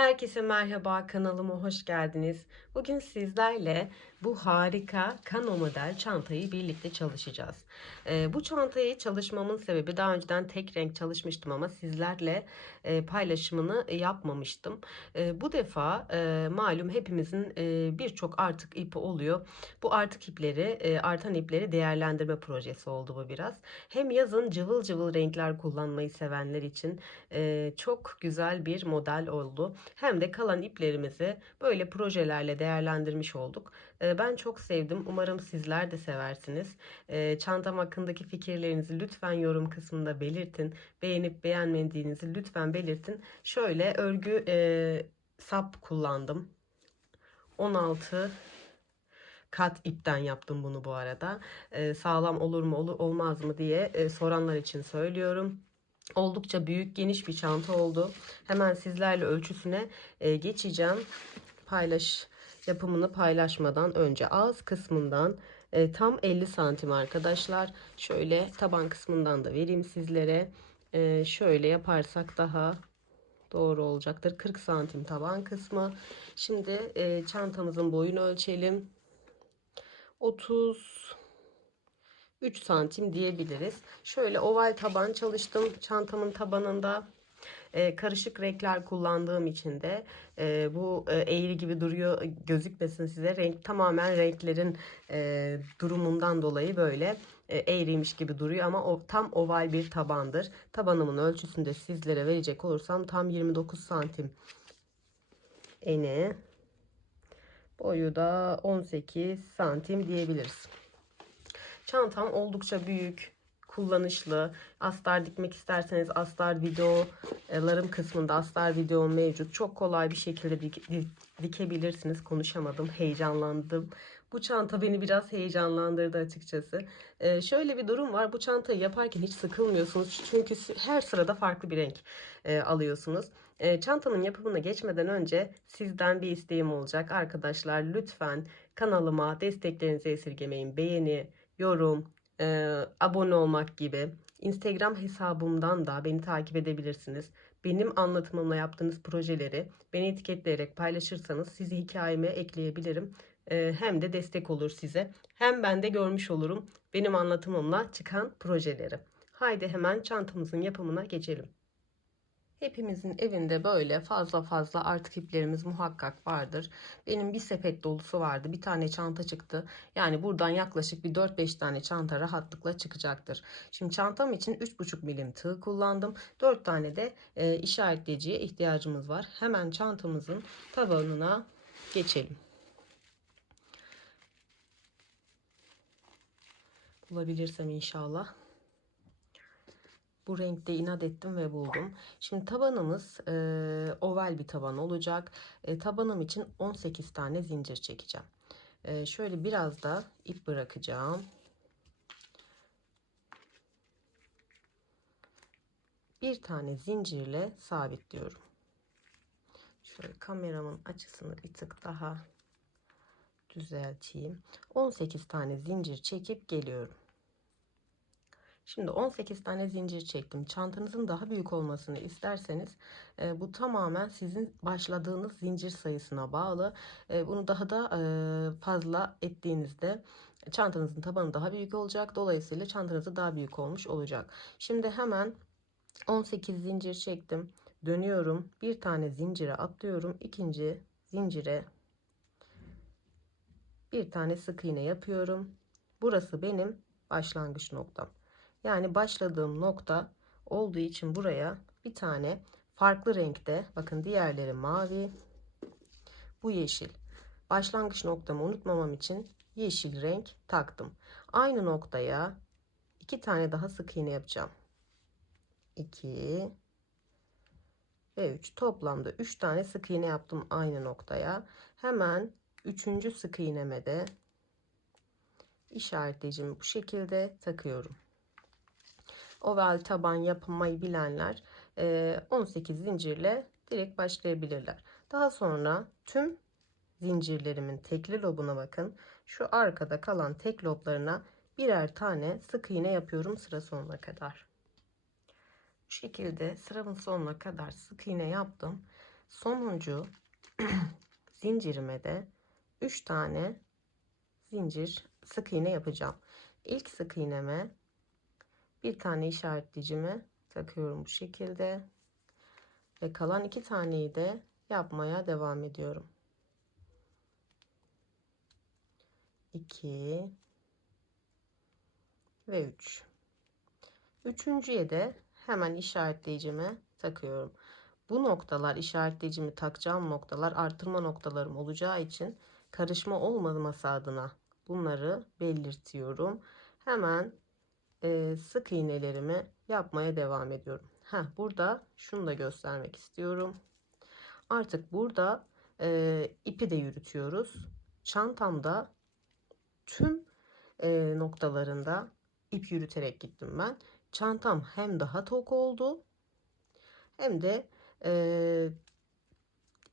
Herkese merhaba, kanalıma hoş geldiniz. Bugün sizlerle bu harika Kano model çantayı birlikte çalışacağız. Bu çantayı çalışmamın sebebi daha önceden tek renk çalışmıştım ama sizlerle paylaşımını yapmamıştım. Bu defa malum hepimizin birçok artık ipi oluyor. Bu artık ipleri, artan ipleri değerlendirme projesi oldu bu biraz. Hem yazın cıvıl cıvıl renkler kullanmayı sevenler için çok güzel bir model oldu. Hem de kalan iplerimizi böyle projelerle değerlendirmiş olduk. Ben çok sevdim. Umarım sizler de seversiniz. Çantam hakkındaki fikirlerinizi lütfen yorum kısmında belirtin. Beğenip beğenmediğinizi lütfen belirtin. Şöyle örgü sap kullandım. 16 kat ipten yaptım bunu bu arada. Sağlam olur mu olmaz mı diye soranlar için söylüyorum. Oldukça büyük, geniş bir çanta oldu. Hemen sizlerle ölçüsüne geçeceğim. Yapımını paylaşmadan önce ağız kısmından tam 50 santim arkadaşlar. Şöyle taban kısmından da vereyim sizlere. Şöyle yaparsak daha doğru olacaktır. 40 santim taban kısmı. Şimdi çantamızın boyunu ölçelim. 33 santim diyebiliriz. Şöyle oval taban çalıştım. Çantamın tabanında karışık renkler kullandığım için de bu eğri gibi duruyor gözükmesin size. Tamamen renklerin durumundan dolayı böyle eğriymiş gibi duruyor ama o tam oval bir tabandır. Tabanımın ölçüsünü de sizlere verecek olursam tam 29 santim eni, boyu da 18 santim diyebiliriz. Çantam oldukça büyük, kullanışlı. Astar dikmek isterseniz astar videolarım kısmında astar videom mevcut. Çok kolay bir şekilde dikebilirsiniz. Konuşamadım, heyecanlandım. Bu çanta beni biraz heyecanlandırdı açıkçası. Şöyle bir durum var. Bu çantayı yaparken hiç sıkılmıyorsunuz. Çünkü her sırada farklı bir renk alıyorsunuz. Çantamın yapımına geçmeden önce sizden bir isteğim olacak. Arkadaşlar lütfen kanalıma desteklerinizi esirgemeyin. Beğeni, yorum, abone olmak gibi. Instagram hesabımdan da beni takip edebilirsiniz. Benim anlatımımla yaptığınız projeleri beni etiketleyerek paylaşırsanız sizi hikayeme ekleyebilirim. Hem de destek olur size. Hem ben de görmüş olurum benim anlatımımla çıkan projeleri. Haydi hemen çantamızın yapımına geçelim. Hepimizin evinde böyle fazla fazla artık iplerimiz muhakkak vardır. Benim bir sepet dolusu vardı. Bir tane çanta çıktı. Yani buradan yaklaşık bir 4-5 tane çanta rahatlıkla çıkacaktır. Şimdi çantam için 3,5 milim tığ kullandım. 4 tane de işaretleyiciye ihtiyacımız var. Hemen çantamızın tabanına geçelim. Bulabilirsem inşallah. Bu renkte inat ettim ve buldum. Şimdi tabanımız oval bir taban olacak. Tabanım için 18 tane zincir çekeceğim. Şöyle biraz da ip bırakacağım. Bir tane zincirle sabitliyorum. Şöyle kameramın açısını bir tık daha düzelteyim. 18 tane zincir çekip geliyorum. Şimdi 18 tane zincir çektim. Çantanızın daha büyük olmasını isterseniz bu tamamen sizin başladığınız zincir sayısına bağlı. Bunu daha da fazla ettiğinizde çantanızın tabanı daha büyük olacak. Dolayısıyla çantanızı daha büyük olmuş olacak. Şimdi hemen 18 zincir çektim. Dönüyorum. Bir tane zincire atlıyorum. İkinci zincire bir tane sık iğne yapıyorum. Burası benim başlangıç noktam. Yani başladığım nokta olduğu için buraya bir tane farklı renkte, bakın diğerleri mavi, bu yeşil. Başlangıç noktamı unutmamam için yeşil renk taktım. Aynı noktaya iki tane daha sık iğne yapacağım. 2 ve 3, toplamda 3 tane sık iğne yaptım aynı noktaya. Hemen 3. sık iğneme de işaretleyicimi bu şekilde takıyorum. Oval taban yapmayı bilenler 18 zincirle direkt başlayabilirler. Daha sonra tüm zincirlerimin tekli lobuna bakın. Şu arkada kalan tek loblarına birer tane sık iğne yapıyorum sıra sonuna kadar. Bu şekilde sıramın sonuna kadar sık iğne yaptım. Sonuncu zincirime de 3 tane zincir sık iğne yapacağım. İlk sık iğneme bir tane işaretleyicimi takıyorum bu şekilde ve kalan 2 taneyi de yapmaya devam ediyorum. 2 ve 3. Üçüncüye de hemen işaretleyicimi takıyorum. Bu noktalar, işaretleyicimi takacağım noktalar artırma noktalarım olacağı için karışma olmaması adına bunları belirtiyorum. Hemen sık iğnelerimi yapmaya devam ediyorum. Burada şunu da göstermek istiyorum. Artık burada ipi de yürütüyoruz. Çantamda tüm noktalarında ip yürüterek gittim ben. Çantam hem daha tok oldu hem de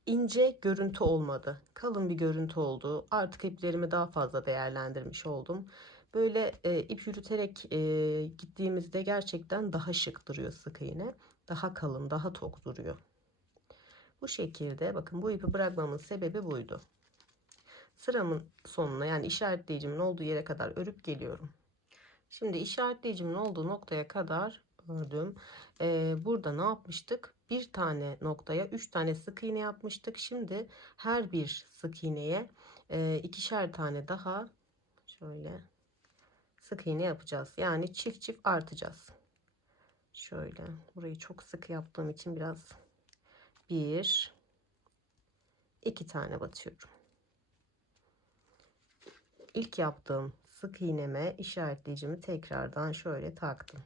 ince görüntü olmadı. Kalın bir görüntü oldu. Artık iplerimi daha fazla değerlendirmiş oldum. Böyle ip yürüterek gittiğimizde gerçekten daha şık duruyor sık iğne. Daha kalın, daha tok duruyor. Bu şekilde bakın, bu ipi bırakmamın sebebi buydu. Sıramın sonuna, yani işaretleyicimin olduğu yere kadar örüp geliyorum. Şimdi işaretleyicimin olduğu noktaya kadar ördüm. Burada ne yapmıştık? Bir tane noktaya 3 tane sık iğne yapmıştık. Şimdi her bir sık iğneye ikişer tane daha şöyle sık iğne yapacağız. Yani çift çift artacağız. Şöyle burayı çok sık yaptığım için biraz iki tane batıyorum. İlk yaptığım sık iğneme işaretleyicimi tekrardan şöyle taktım.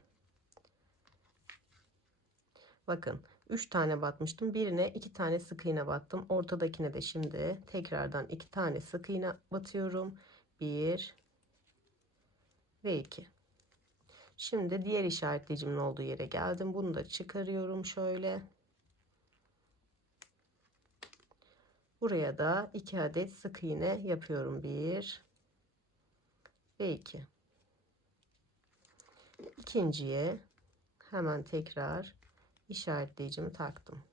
Bakın 3 tane batmıştım. Birine 2 tane sık iğne battım. Ortadakine de şimdi tekrardan 2 tane sık iğne batıyorum. 1 ve 2. Şimdi diğer işaretleyicimin olduğu yere geldim. Bunu da çıkarıyorum şöyle. Buraya da 2 adet sık iğne yapıyorum. 1 ve 2. İkinciye hemen tekrar işaretleyicimi taktım.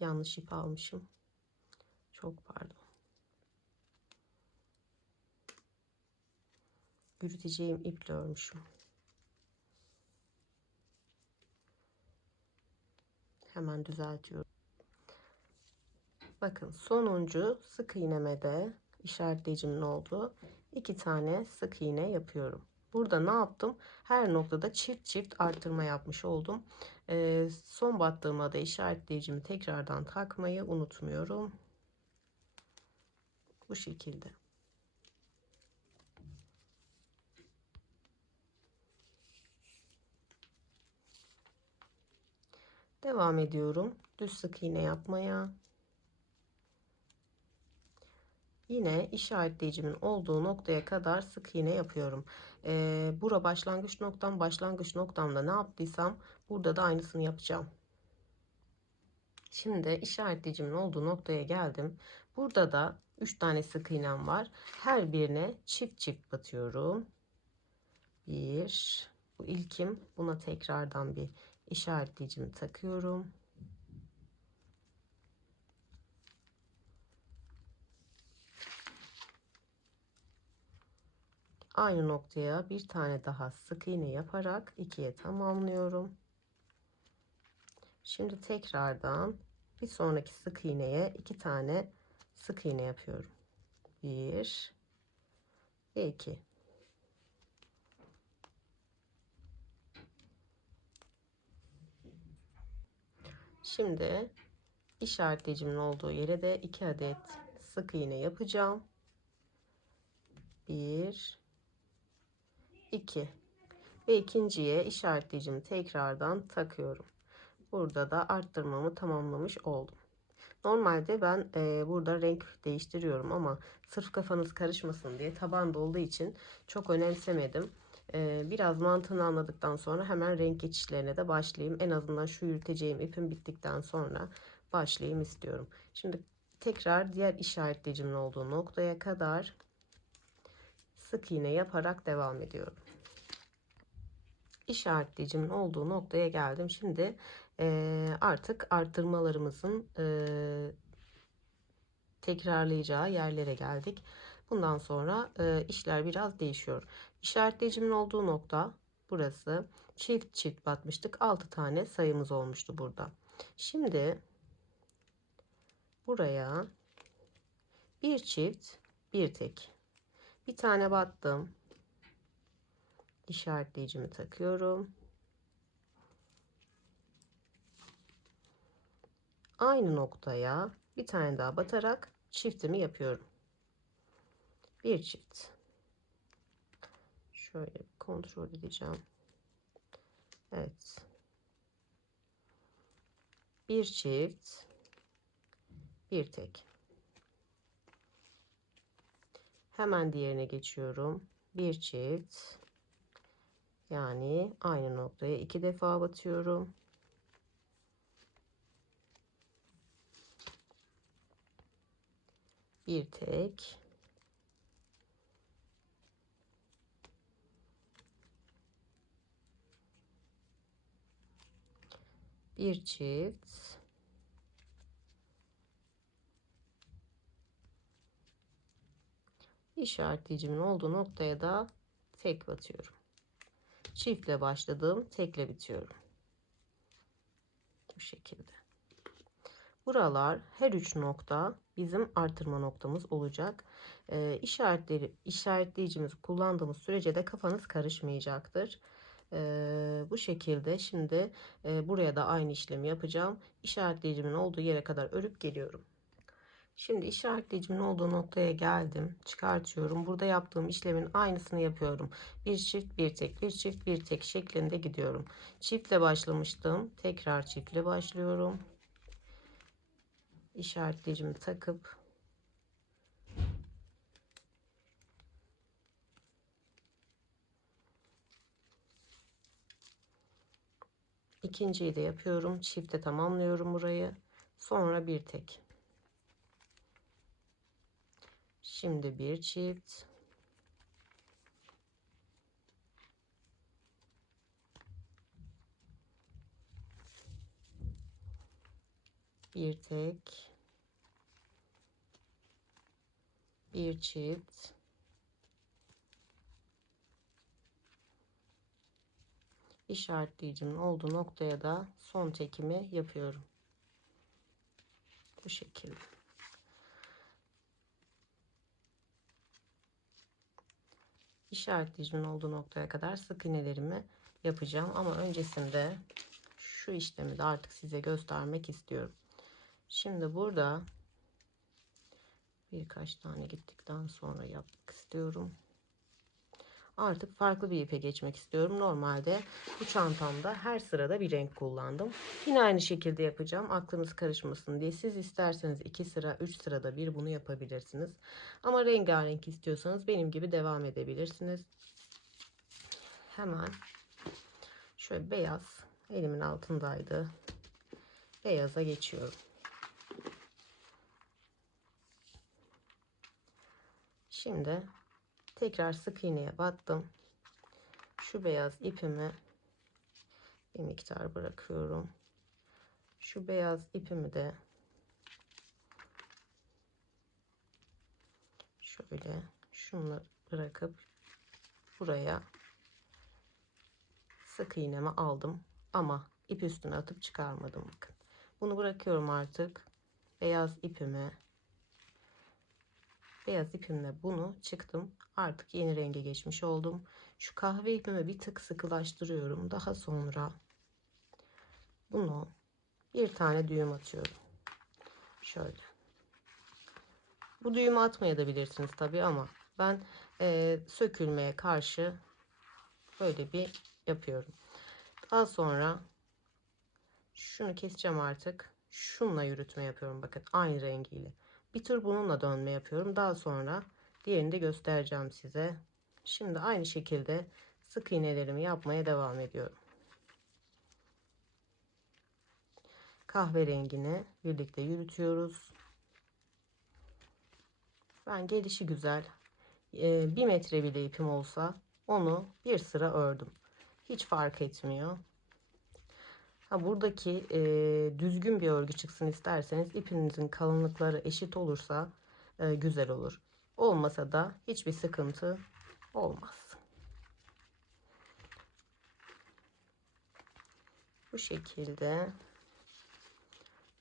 Yanlış ip almışım. Çok pardon. Yürüteceğim iple örmüşüm. Hemen düzeltiyorum. Bakın sonuncu sık iğneme de işaretleyicimin olduğu 2 tane sık iğne yapıyorum. Burada ne yaptım? Her noktada çift çift artırma yapmış oldum. Son battığıma da işaretleyicimi tekrardan takmayı unutmuyorum. Bu şekilde. Devam ediyorum. Düz sık iğne yapmaya. Yine işaretleyicimin olduğu noktaya kadar sık iğne yapıyorum. Bura başlangıç noktam. Başlangıç noktamda ne yaptıysam burada da aynısını yapacağım. Şimdi işaretleyicimin olduğu noktaya geldim. Burada da 3 tane sık iğnem var. Her birine çift çift batıyorum. Bu ilkim. Buna tekrardan bir işaretleyicimi takıyorum. Aynı noktaya bir tane daha sık iğne yaparak ikiye tamamlıyorum. Şimdi tekrardan bir sonraki sık iğneye 2 tane sık iğne yapıyorum. 1 ve 2. Şimdi işaretleyicimin olduğu yere de 2 adet sık iğne yapacağım. 1 2 ve ikinciye işaretleyicimi tekrardan takıyorum. Burada da arttırmamı tamamlamış oldum. Normalde ben burada renk değiştiriyorum ama sırf kafanız karışmasın diye taban olduğu için çok önemsemedim. Biraz mantığını anladıktan sonra hemen renk geçişlerine de başlayayım. En azından şu yürüteceğim ipim bittikten sonra başlayayım istiyorum. Şimdi tekrar diğer işaretleyicimin olduğu noktaya kadar sık iğne yaparak devam ediyorum. İşaretleyicimin olduğu noktaya geldim. Şimdi Artık arttırmalarımızın tekrarlayacağı yerlere geldik. Bundan sonra işler biraz değişiyor. İşaretleyicimin olduğu nokta burası. Çift çift batmıştık. 6 tane sayımız olmuştu burada. Şimdi buraya bir çift, bir tek. Bir tane battım. İşaretleyicimi takıyorum. Aynı noktaya bir tane daha batarak çiftimi yapıyorum. Bir çift. Şöyle kontrol edeceğim. Evet. Bir çift, bir tek. Hemen diğerine geçiyorum. Bir çift. Yani aynı noktaya 2 defa batıyorum. Bir tek. Bir çift. İşaretleyicimin olduğu noktaya da tek batıyorum. Çiftle başladım, tekle bitiyorum. Bu şekilde. Buralar her üç nokta bizim artırma noktamız olacak. İşaretleyicimizi kullandığımız sürece de kafanız karışmayacaktır. Bu şekilde şimdi buraya da aynı işlemi yapacağım. İşaretleyicimin olduğu yere kadar örüp geliyorum. Şimdi işaretleyicimin olduğu noktaya geldim. Çıkartıyorum. Burada yaptığım işlemin aynısını yapıyorum. Bir çift, bir tek, bir çift, bir tek şeklinde gidiyorum. Çiftle başlamıştım. Tekrar çiftle başlıyorum. İşaretleyicimi takıp ikinciyi de yapıyorum. Çifte tamamlıyorum burayı. Sonra bir tek. Şimdi bir çift. Bir tek. Bir çift. İşaretleyicimin olduğu noktaya da son tekimi yapıyorum. Bu şekilde. İşaretleyicimin olduğu noktaya kadar sık iğnelerimi yapacağım. Ama öncesinde şu işlemi de artık size göstermek istiyorum. Şimdi burada birkaç tane gittikten sonra yapmak istiyorum. Artık farklı bir ipe geçmek istiyorum. Normalde bu çantamda her sırada bir renk kullandım. Yine aynı şekilde yapacağım. Aklınız karışmasın diye. Siz isterseniz 2 sıra, 3 sırada bir bunu yapabilirsiniz. Ama rengarenk istiyorsanız benim gibi devam edebilirsiniz. Hemen şöyle beyaz elimin altındaydı. Beyaza geçiyorum. Şimdi tekrar sık iğneye battım. Şu beyaz ipimi bir miktar bırakıyorum. Şu beyaz ipimi de şöyle şunu bırakıp buraya sık iğnemi aldım ama ip üstüne atıp çıkarmadım, bakın. Bunu bırakıyorum artık. Beyaz ipimle bunu çıktım. Artık yeni renge geçmiş oldum. Şu kahve ipimi bir tık sıkılaştırıyorum. Daha sonra bunu bir tane düğüm atıyorum. Şöyle. Bu düğümü atmayabilirsiniz tabii ama ben sökülmeye karşı böyle bir yapıyorum. Daha sonra şunu keseceğim artık. Şunla yürütme yapıyorum, bakın, aynı rengiyle. Bir tur bununla dönme yapıyorum. Daha sonra diğerini de göstereceğim size. Şimdi aynı şekilde sık iğnelerimi yapmaya devam ediyorum. Kahverengini birlikte yürütüyoruz. Ben gelişi güzel 1 metre bile ipim olsa onu bir sıra ördüm. Hiç fark etmiyor. Buradaki düzgün bir örgü çıksın isterseniz ipinizin kalınlıkları eşit olursa güzel olur. Olmasa da hiçbir sıkıntı olmaz. Bu şekilde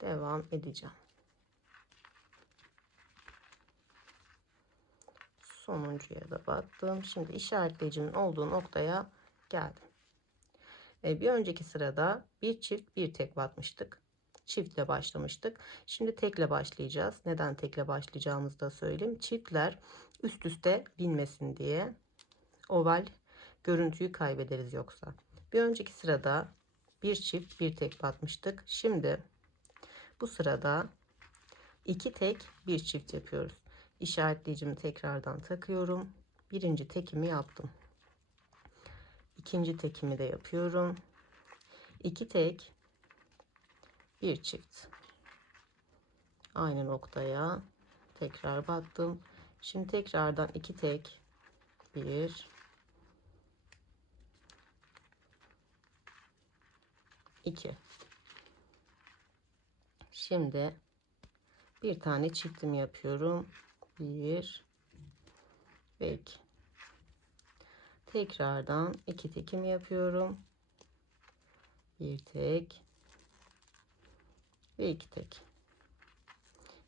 devam edeceğim. Sonuncuya da battım. Şimdi işaretleyicimin olduğu noktaya geldim. Bir önceki sırada bir çift bir tek batmıştık. Çiftle başlamıştık. Şimdi tekle başlayacağız. Neden tekle başlayacağımızı da söyleyeyim. Çiftler üst üste binmesin diye, oval görüntüyü kaybederiz yoksa. Bir önceki sırada bir çift bir tek batmıştık. Şimdi bu sırada iki tek bir çift yapıyoruz. İşaretleyicimi tekrardan takıyorum. Birinci tekimi yaptım. İkinci tekimi de yapıyorum. İki tek bir çift. Aynı noktaya tekrar battım. Şimdi tekrardan iki tek bir, iki. Şimdi bir tane çiftimi yapıyorum. Bir ve iki. Tekrardan iki tekimi yapıyorum. Bir tek ve iki tek.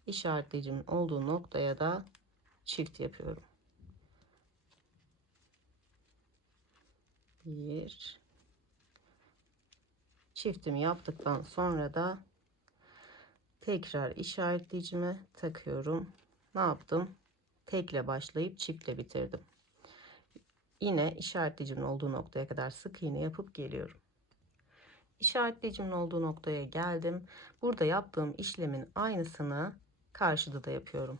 İşaretleyicimin olduğu noktaya da çift yapıyorum. Bir çiftimi yaptıktan sonra da tekrar işaretleyicimi takıyorum. Ne yaptım? Tekle başlayıp çiftle bitirdim. Yine işaretleyicimin olduğu noktaya kadar sık iğne yapıp geliyorum. İşaretleyicimin olduğu noktaya geldim. Burada yaptığım işlemin aynısını karşıda da yapıyorum.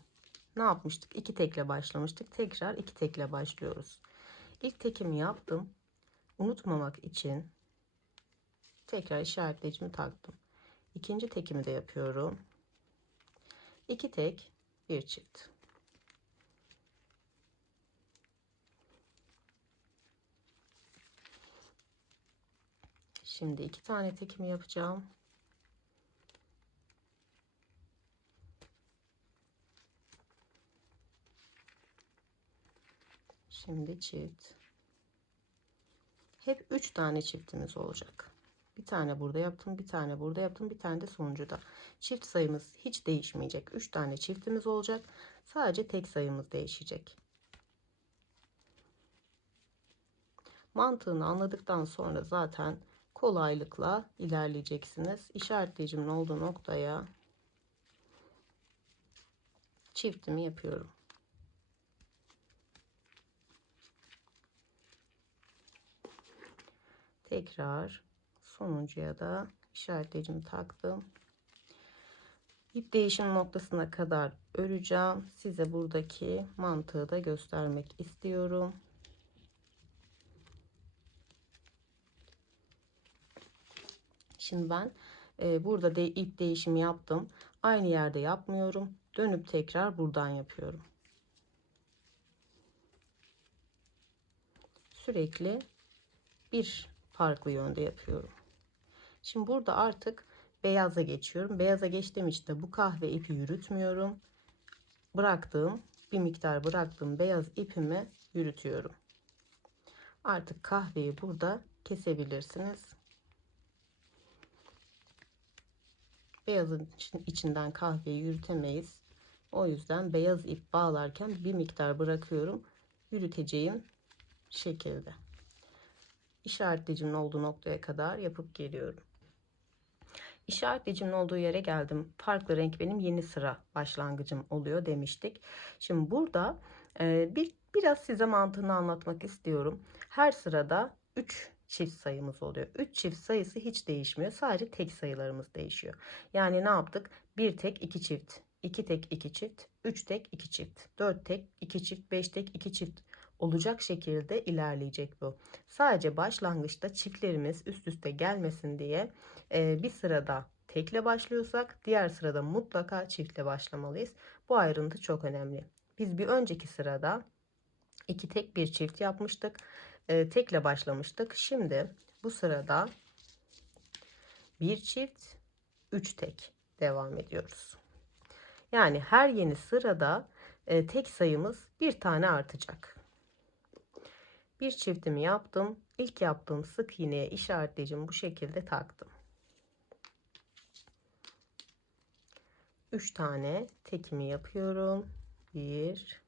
Ne yapmıştık? İki tekle başlamıştık. Tekrar iki tekle başlıyoruz. İlk tekimi yaptım. Unutmamak için tekrar işaretleyicimi taktım. İkinci tekimi de yapıyorum. İki tek bir çift. Şimdi iki tane tekimi yapacağım. Şimdi çift. Hep 3 tane çiftimiz olacak. Bir tane burada yaptım, bir tane burada yaptım, bir tane de sonuncuda. Çift sayımız hiç değişmeyecek. 3 tane çiftimiz olacak. Sadece tek sayımız değişecek. Mantığını anladıktan sonra zaten kolaylıkla ilerleyeceksiniz. İşaretleyicimin olduğu noktaya çiftimi yapıyorum. Tekrar sonuncuya da işaretleyicimi taktım. İp değişim noktasına kadar öreceğim. Size buradaki mantığı da göstermek istiyorum. Şimdi ben burada ip değişimi yaptım. Aynı yerde yapmıyorum. Dönüp tekrar buradan yapıyorum. Sürekli bir farklı yönde yapıyorum. Şimdi burada artık beyaza geçiyorum. Beyaza geçtiğim için de bu kahve ipi yürütmüyorum. Bir miktar bıraktığım beyaz ipimi yürütüyorum. Artık kahveyi burada kesebilirsiniz. Beyazın içinden kahveyi yürütemeyiz. O yüzden beyaz ip bağlarken bir miktar bırakıyorum. Yürüteceğim şekilde. İşaretleyicimin olduğu noktaya kadar yapıp geliyorum. İşaretleyicimin olduğu yere geldim. Farklı renk benim yeni sıra başlangıcım oluyor demiştik. Şimdi burada biraz size mantığını anlatmak istiyorum. Her sırada 3 çift sayımız oluyor. 3 çift sayısı hiç değişmiyor. Sadece tek sayılarımız değişiyor. Yani ne yaptık? 1 tek 2 çift, 2 tek 2 çift, 3 tek 2 çift, 4 tek 2 çift, 5 tek 2 çift olacak şekilde ilerleyecek bu. Sadece başlangıçta çiftlerimiz üst üste gelmesin diye bir sırada tekle başlıyorsak diğer sırada mutlaka çiftle başlamalıyız. Bu ayrıntı çok önemli. Biz bir önceki sırada iki tek bir çift yapmıştık. Tekle başlamıştık. Şimdi bu sırada bir çift, 3 tek devam ediyoruz. Yani her yeni sırada tek sayımız bir tane artacak. Bir çiftimi yaptım. İlk yaptığım sık iğneye işaretleyicimi bu şekilde taktım. 3 tane tekimi yapıyorum. 1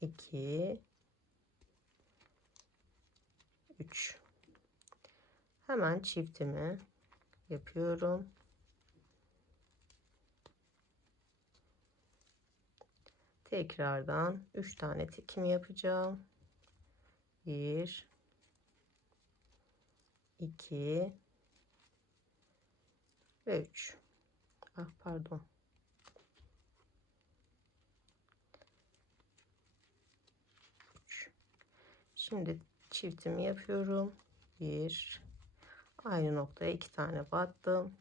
2 3. Hemen çiftimi yapıyorum. Tekrardan 3 tane tekimi yapacağım. 1 2 ve 3. Ah pardon. 3. Şimdi çiftimi yapıyorum. 1 aynı noktaya 2 tane battım.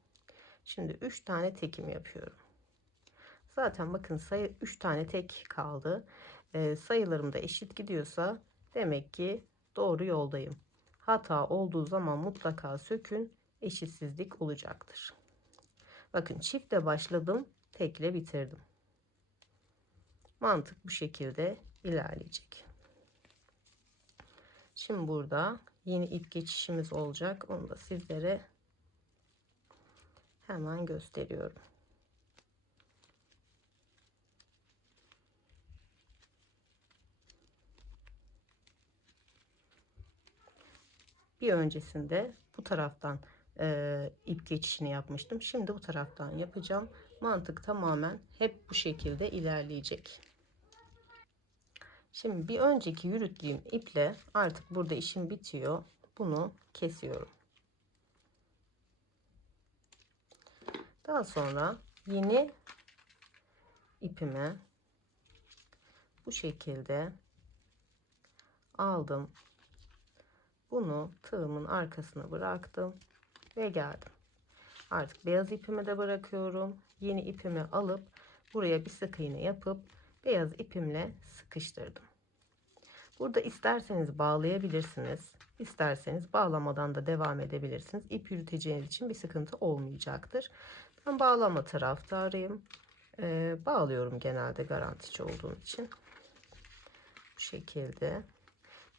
Şimdi 3 tane tekim yapıyorum. Zaten bakın sayı 3 tane tek kaldı. Sayılarım da eşit gidiyorsa demek ki doğru yoldayım. Hata olduğu zaman mutlaka sökün. Eşitsizlik olacaktır. Bakın çiftle başladım, tekle bitirdim. Mantık bu şekilde ilerleyecek. Şimdi burada yeni ip geçişimiz olacak. Onu da sizlere hemen gösteriyorum. Bir öncesinde bu taraftan ip geçişini yapmıştım. Şimdi bu taraftan yapacağım. Mantık tamamen hep bu şekilde ilerleyecek. Şimdi bir önceki yürüttüğüm iple artık burada işim bitiyor. Bunu kesiyorum. Daha sonra yeni ipimi bu şekilde aldım. Bunu tığımın arkasına bıraktım ve geldim. Artık beyaz ipimi de bırakıyorum. Yeni ipimi alıp buraya bir sık iğne yapıp beyaz ipimle sıkıştırdım. Burada isterseniz bağlayabilirsiniz. İsterseniz bağlamadan da devam edebilirsiniz. İp yürüteceğiniz için bir sıkıntı olmayacaktır. Ben bağlama taraftarıyım. Bağlıyorum genelde garantici olduğum için. Bu şekilde.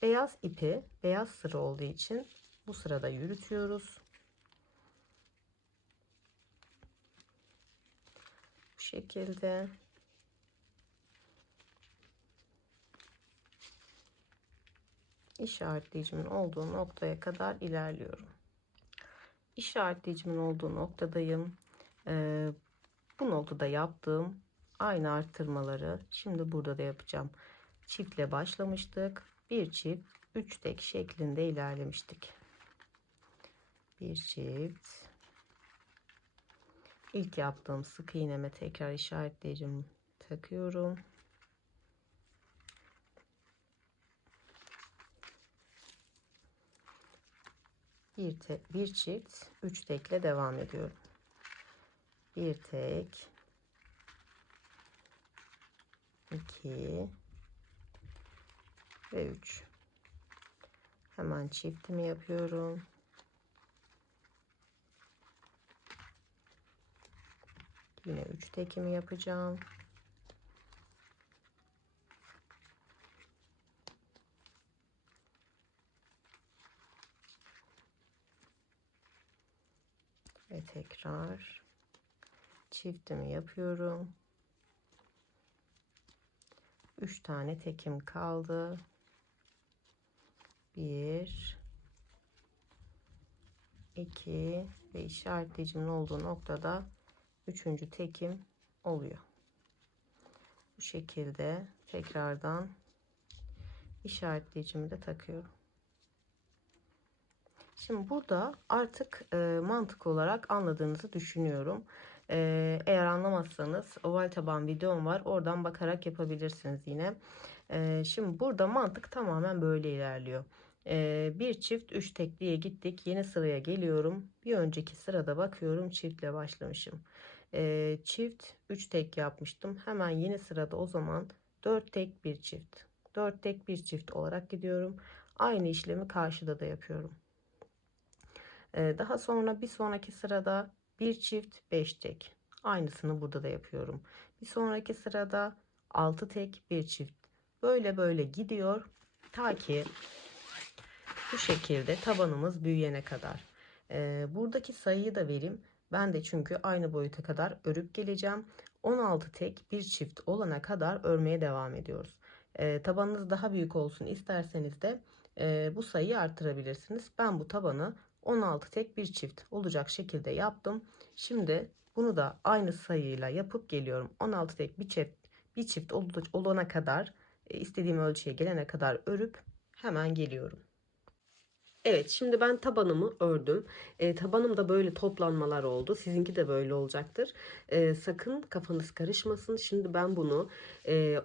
Beyaz ipi beyaz sıra olduğu için bu sırada yürütüyoruz. Bu şekilde. İşaretleyicimin olduğu noktaya kadar ilerliyorum. İşaretleyicimin olduğu noktadayım. Bu noktada yaptığım aynı arttırmaları şimdi burada da yapacağım. Çiftle başlamıştık. Bir çift, 3 tek şeklinde ilerlemiştik. Bir çift. İlk yaptığım sık iğneme tekrar işaretleyicimi takıyorum. Bir çift, 3 tekle devam ediyorum. Bir tek, 2 ve 3. Hemen çiftimi yapıyorum. Yine 3 tekimi yapacağım. Ve tekrar çiftimi yapıyorum. 3 tane tekim kaldı. 1 2 ve işaretleyicimin olduğu noktada 3. tekim oluyor. Bu şekilde tekrardan işaretleyicimi de takıyorum. Şimdi burada artık mantık olarak anladığınızı düşünüyorum. Eğer anlamazsanız oval taban videom var. Oradan bakarak yapabilirsiniz yine. Şimdi burada mantık tamamen böyle ilerliyor. Bir çift 3 tekliye gittik. Yeni sıraya geliyorum. Bir önceki sırada bakıyorum çiftle başlamışım. Çift 3 tek yapmıştım. Hemen yeni sırada o zaman 4 tek bir çift. 4 tek bir çift olarak gidiyorum. Aynı işlemi karşıda da yapıyorum. Daha sonra bir sonraki sırada bir çift 5 tek. Aynısını burada da yapıyorum. Bir sonraki sırada 6 tek bir çift. Böyle böyle gidiyor. Ta ki bu şekilde tabanımız büyüyene kadar. Buradaki sayıyı da vereyim. Ben de çünkü aynı boyuta kadar örüp geleceğim. 16 tek bir çift olana kadar örmeye devam ediyoruz. Tabanınız daha büyük olsun isterseniz de bu sayıyı arttırabilirsiniz. Ben bu tabanı 16 tek bir çift olacak şekilde yaptım. Şimdi bunu da aynı sayıyla yapıp geliyorum. 16 tek bir çift olana kadar istediğim ölçüye gelene kadar örüp hemen geliyorum. Evet, şimdi ben tabanımı ördüm. Tabanımda böyle toplanmalar oldu. Sizinki de böyle olacaktır. Sakın kafanız karışmasın. Şimdi ben bunu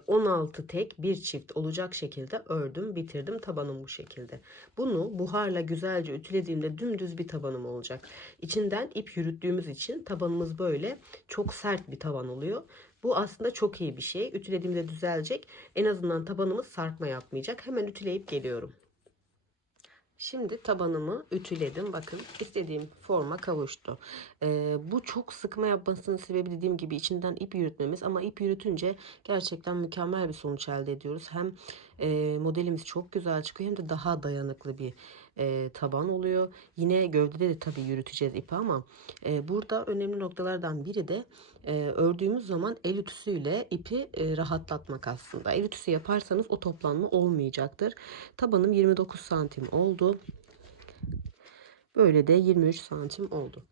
16 tek bir çift olacak şekilde ördüm, bitirdim. Tabanım bu şekilde. Bunu buharla güzelce ütülediğimde dümdüz bir tabanım olacak. İçinden ip yürüttüğümüz için tabanımız böyle çok sert bir taban oluyor. Bu aslında çok iyi bir şey. Ütülediğimde düzelecek. En azından tabanımız sarkma yapmayacak. Hemen ütüleyip geliyorum. Şimdi tabanımı ütüledim. Bakın istediğim forma kavuştu. Bu çok sıkma yapmasının sebebi dediğim gibi içinden ip yürütmemiz. Ama ip yürütünce gerçekten mükemmel bir sonuç elde ediyoruz. Hem modelimiz çok güzel çıkıyor hem de daha dayanıklı bir taban oluyor. Yine gövdede de tabii yürüteceğiz ipi ama burada önemli noktalardan biri de ördüğümüz zaman el ütüsüyle ipi rahatlatmak aslında. El ütüsü yaparsanız o toplanma olmayacaktır. Tabanım 29 santim oldu. Böyle de 23 santim oldu.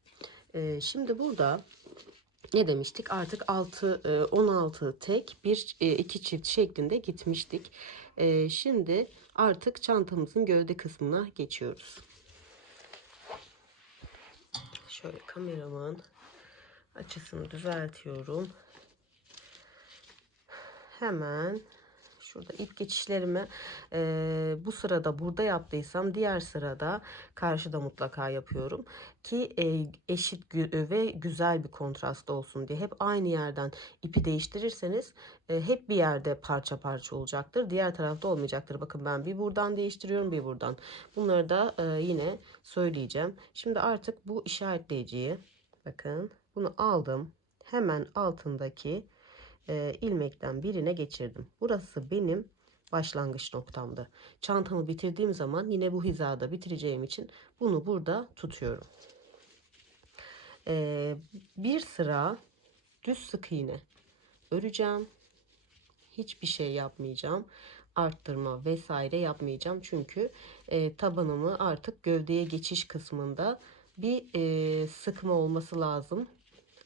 Şimdi burada ne demiştik? Artık 16 tek bir iki çift şeklinde gitmiştik. Şimdi artık çantamızın gövde kısmına geçiyoruz. Şöyle kameramın açısını düzeltiyorum. Hemen şurada ip geçişlerimi bu sırada burada yaptıysam diğer sırada karşıda mutlaka yapıyorum ki eşit ve güzel bir kontrast olsun diye. Hep aynı yerden ipi değiştirirseniz hep bir yerde parça parça olacaktır. Diğer tarafta olmayacaktır. Bakın ben bir buradan değiştiriyorum, bir buradan. Bunları da yine söyleyeceğim. Şimdi artık bu işaretleyiciyi, bakın bunu aldım. Hemen altındaki ilmekten birine geçirdim. Burası benim başlangıç noktamdı. Çantamı bitirdiğim zaman yine bu hizada bitireceğim için bunu burada tutuyorum. Bir sıra düz sık iğne öreceğim. Hiçbir şey yapmayacağım. Arttırma vesaire yapmayacağım. Çünkü tabanımı artık gövdeye geçiş kısmında bir sıkma olması lazım.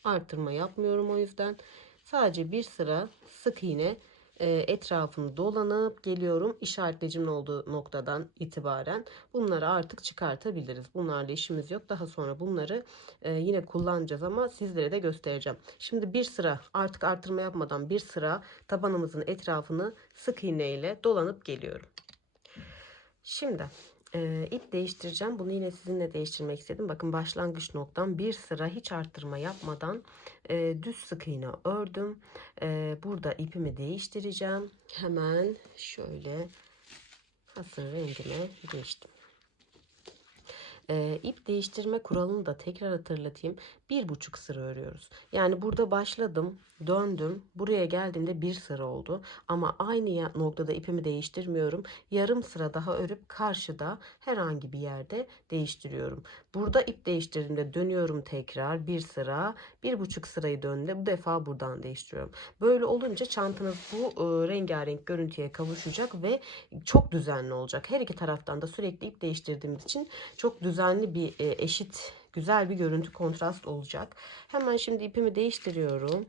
Arttırma yapmıyorum o yüzden. Sadece bir sıra sık iğne etrafını dolanıp geliyorum. İşaretlecimin olduğu noktadan itibaren bunları artık çıkartabiliriz. Bunlarla işimiz yok. Daha sonra bunları yine kullanacağız ama sizlere de göstereceğim. Şimdi bir sıra artık arttırma yapmadan bir sıra tabanımızın etrafını sık iğne ile dolanıp geliyorum. Şimdi ip değiştireceğim. Bunu yine sizinle değiştirmek istedim. Bakın başlangıç noktam bir sıra hiç arttırma yapmadan düz sık iğne ördüm. Burada ipimi değiştireceğim. Hemen şöyle hasır rengine geçtim. İp değiştirme kuralını da tekrar hatırlatayım. 1,5 sıra örüyoruz. Yani burada başladım, döndüm. Buraya geldiğimde bir sıra oldu. Ama aynı noktada ipimi değiştirmiyorum. Yarım sıra daha örüp karşıda herhangi bir yerde değiştiriyorum. Burada ip değiştirdiğimde dönüyorum tekrar bir sıra. 1,5 sırayı döndüğümde bu defa buradan değiştiriyorum. Böyle olunca çantanız bu rengarenk görüntüye kavuşacak ve çok düzenli olacak. Her iki taraftan da sürekli ip değiştirdiğimiz için çok düzenli bir eşit güzel bir görüntü kontrast olacak. Hemen şimdi ipimi değiştiriyorum.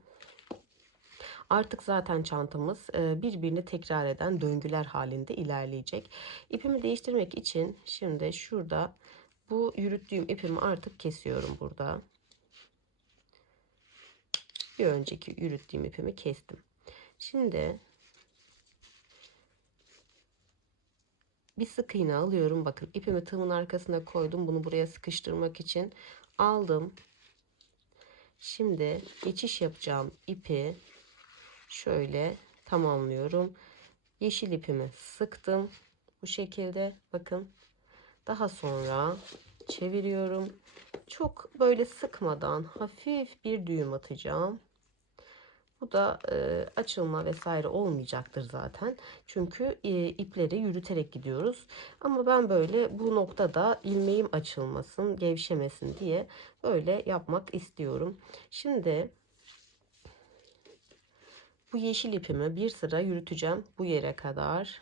Artık zaten çantamız birbirini tekrar eden döngüler halinde ilerleyecek. İpimi değiştirmek için şimdi şurada bu yürüttüğüm ipimi artık kesiyorum burada. Bir önceki yürüttüğüm ipimi kestim. Şimdi bir sık iğne alıyorum. Bakın ipimi tığımın arkasına koydum. Bunu buraya sıkıştırmak için aldım. Şimdi geçiş yapacağım ipi şöyle tamamlıyorum. Yeşil ipimi sıktım. Bu şekilde bakın. Daha sonra çeviriyorum. Çok böyle sıkmadan hafif bir düğüm atacağım. Bu da açılma vesaire olmayacaktır zaten. Çünkü ipleri yürüterek gidiyoruz. Ama ben böyle bu noktada ilmeğim açılmasın, gevşemesin diye böyle yapmak istiyorum. Şimdi bu yeşil ipimi bir sıra yürüteceğim bu yere kadar.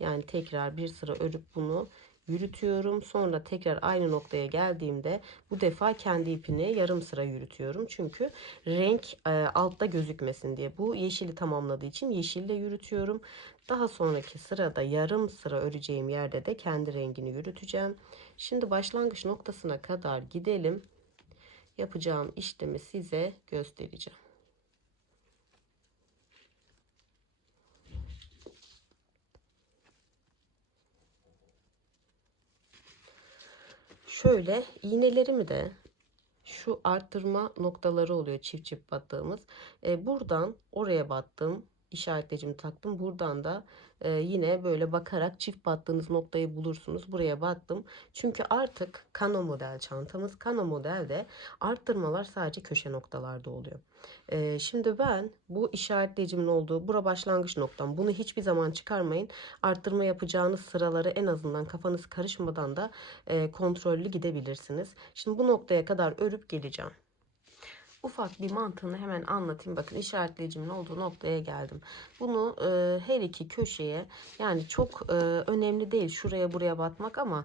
Yani tekrar bir sıra örüp bunu yürütüyorum. Sonra tekrar aynı noktaya geldiğimde bu defa kendi ipini yarım sıra yürütüyorum. Çünkü renk altta gözükmesin diye. Bu yeşili tamamladığı için yeşille yürütüyorum. Daha sonraki sırada yarım sıra öreceğim yerde de kendi rengini yürüteceğim. Şimdi başlangıç noktasına kadar gidelim. Yapacağım işlemi size göstereceğim. Şöyle iğnelerimi de şu arttırma noktaları oluyor çift çift battığımız. Buradan oraya battım. İşaretleyicimi taktım. Buradan da yine böyle bakarak çift battığınız noktayı bulursunuz. Buraya battım. Çünkü artık Kano model çantamız. Kano modelde arttırmalar sadece köşe noktalarda oluyor. Şimdi ben bu işaretleyicimin olduğu bura başlangıç noktam. Bunu hiçbir zaman çıkarmayın. Arttırma yapacağınız sıraları en azından kafanız karışmadan da kontrollü gidebilirsiniz. Şimdi bu noktaya kadar örüp geleceğim. Ufak bir mantığını hemen anlatayım. Bakın işaretleyicimin olduğu noktaya geldim. Bunu her iki köşeye, yani çok önemli değil şuraya buraya batmak ama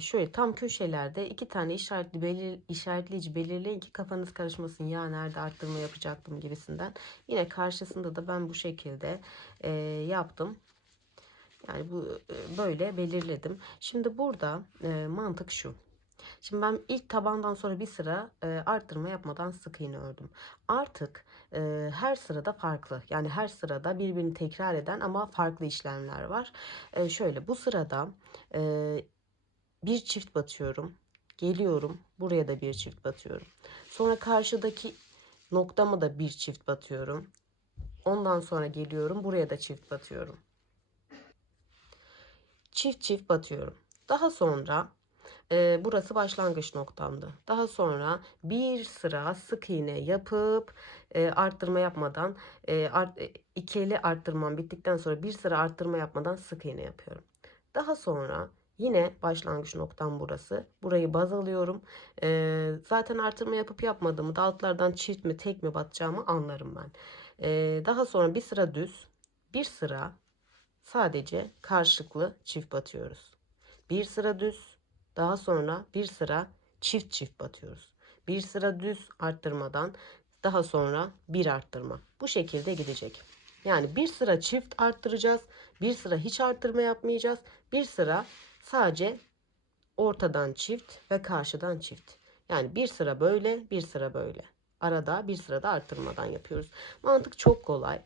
şöyle tam köşelerde iki tane işaretleyici belirleyin ki kafanız karışmasın. Ya nerede arttırma yapacaktım gibisinden. Yine karşısında da ben bu şekilde yaptım. Yani bu böyle belirledim. Şimdi burada mantık şu. Şimdi ben ilk tabandan sonra bir sıra arttırma yapmadan sık iğne ördüm. Artık her sırada farklı. Yani her sırada birbirini tekrar eden ama farklı işlemler var. Şöyle bu sırada e, bir çift batıyorum. Geliyorum. Buraya da bir çift batıyorum. Sonra karşıdaki noktama da bir çift batıyorum. Ondan sonra geliyorum. Buraya da çift batıyorum. Çift çift batıyorum. Daha sonra burası başlangıç noktamdı. Daha sonra bir sıra sık iğne yapıp arttırma yapmadan ikili arttırmam bittikten sonra bir sıra arttırma yapmadan sık iğne yapıyorum. Daha sonra yine başlangıç noktam burası. Burayı baz alıyorum. Zaten artırma yapıp yapmadığımı da altlardan çift mi tek mi batacağımı anlarım ben. Daha sonra bir sıra düz, bir sıra sadece karşılıklı çift batıyoruz. Bir sıra düz, daha sonra bir sıra çift çift batıyoruz. Bir sıra düz arttırmadan daha sonra bir arttırma. Bu şekilde gidecek. Yani bir sıra çift arttıracağız. Bir sıra hiç arttırma yapmayacağız. Bir sıra sadece ortadan çift ve karşıdan çift. Yani bir sıra böyle, bir sıra böyle. Arada bir sırada arttırmadan yapıyoruz. Mantık çok kolay.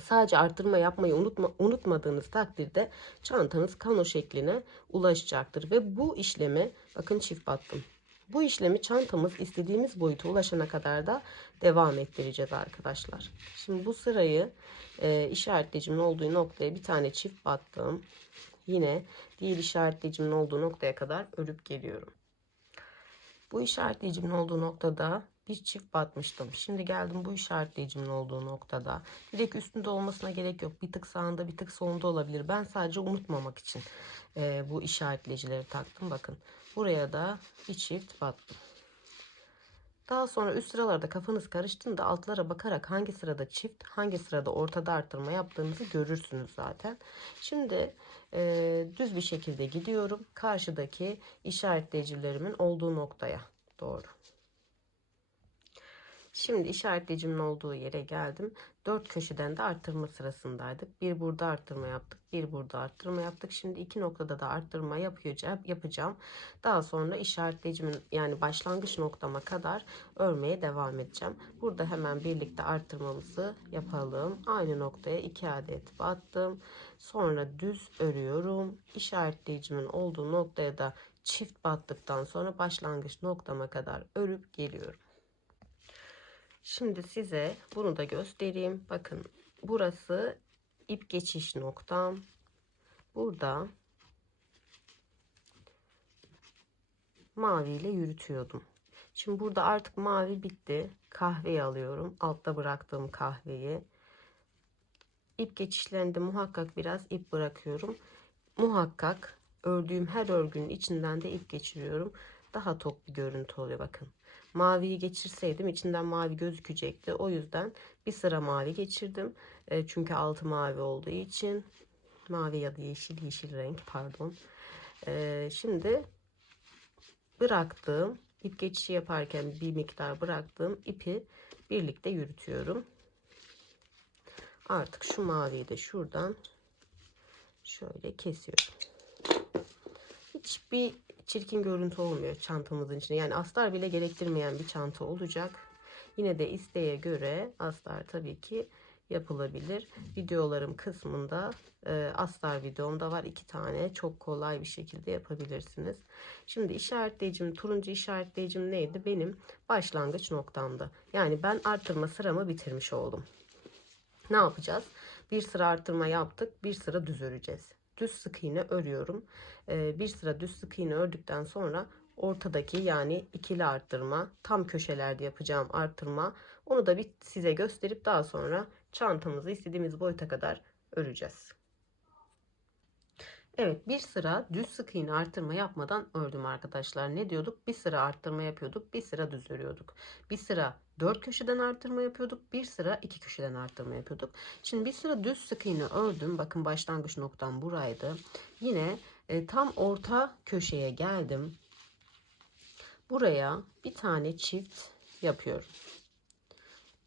Sadece artırma yapmayı unutmadığınız takdirde çantanız kano şekline ulaşacaktır. Ve bu işlemi bakın çift battım. Bu işlemi çantamız istediğimiz boyuta ulaşana kadar da devam ettireceğiz arkadaşlar. Şimdi bu sırayı işaretleyicimin olduğu noktaya bir tane çift battım. Yine diğer işaretleyicimin olduğu noktaya kadar örüp geliyorum. Bu işaretleyicimin olduğu noktada bir çift batmıştım. Şimdi geldim bu işaretleyicimin olduğu noktada. Direkt üstünde olmasına gerek yok. Bir tık sağında bir tık solunda olabilir. Ben sadece unutmamak için bu işaretleyicileri taktım. Bakın buraya da bir çift battım. Daha sonra üst sıralarda kafanız karıştığında altlara bakarak hangi sırada çift, hangi sırada ortada arttırma yaptığınızı görürsünüz zaten. Şimdi düz bir şekilde gidiyorum. Karşıdaki işaretleyicilerimin olduğu noktaya doğru. Şimdi işaretleyicimin olduğu yere geldim. Dört köşeden de arttırma sırasındaydık. Bir burada arttırma yaptık. Bir burada arttırma yaptık. Şimdi iki noktada da arttırma yapacağım. Daha sonra işaretleyicimin yani başlangıç noktama kadar örmeye devam edeceğim. Burada hemen birlikte arttırmamızı yapalım. Aynı noktaya 2 adet battım. Sonra düz örüyorum. İşaretleyicimin olduğu noktaya da çift battıktan sonra başlangıç noktama kadar örüp geliyorum. Şimdi size bunu da göstereyim. Bakın burası ip geçiş noktam. Burada maviyle yürütüyordum. Şimdi burada artık mavi bitti. Kahveyi alıyorum. Altta bıraktığım kahveyi. İp geçişlerinde muhakkak biraz ip bırakıyorum. Muhakkak ördüğüm her örgünün içinden de ip geçiriyorum. Daha tok bir görüntü oluyor bakın. Maviyi geçirseydim içinden mavi gözükecekti. O yüzden bir sıra mavi geçirdim. Çünkü altı mavi olduğu için. Mavi ya da yeşil renk pardon. Şimdi bıraktığım ip geçişi yaparken bir miktar bıraktığım ipi birlikte yürütüyorum. Artık şu maviyi de şuradan şöyle kesiyorum. Hiçbir çirkin görüntü olmuyor çantamızın içinde. Yani astar bile gerektirmeyen bir çanta olacak. Yine de isteğe göre astar tabii ki yapılabilir. Videolarım kısmında astar videom da var. 2 tane çok kolay bir şekilde yapabilirsiniz. Şimdi işaretleyicim, turuncu işaretleyicim neydi? Benim başlangıç noktamdı. Yani ben arttırma sıramı bitirmiş oldum. Ne yapacağız? Bir sıra arttırma yaptık. Bir sıra düz öreceğiz. Düz sık iğne örüyorum. Bir sıra düz sık iğne ördükten sonra ortadaki yani ikili arttırma, tam köşelerde yapacağım arttırma, onu da bir size gösterip daha sonra çantamızı istediğimiz boyuta kadar öreceğiz. Evet, bir sıra düz sık iğne arttırma yapmadan ördüm arkadaşlar. Ne diyorduk? Bir sıra arttırma yapıyorduk, bir sıra düz örüyorduk. Bir sıra 4 köşeden arttırma yapıyorduk, bir sıra 2 köşeden arttırma yapıyorduk. Şimdi bir sıra düz sık iğne ördüm. Bakın başlangıç noktam buraydı. Yine tam orta köşeye geldim. Buraya bir tane çift yapıyorum.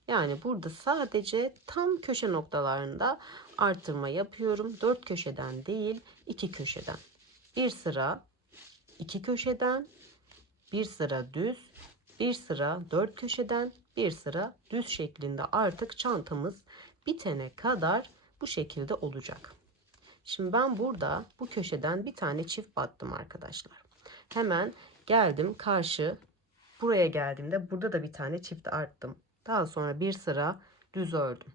Yani burada sadece tam köşe noktalarında artırma yapıyorum. 4 köşeden değil, 2 köşeden. Bir sıra 2 köşeden, bir sıra düz, bir sıra 4 köşeden, bir sıra düz şeklinde artık çantamız bitene kadar bu şekilde olacak. Şimdi ben burada bu köşeden bir tane çift battım arkadaşlar. Hemen geldim karşı buraya geldiğimde burada da bir tane çift arttım. Daha sonra bir sıra düz ördüm.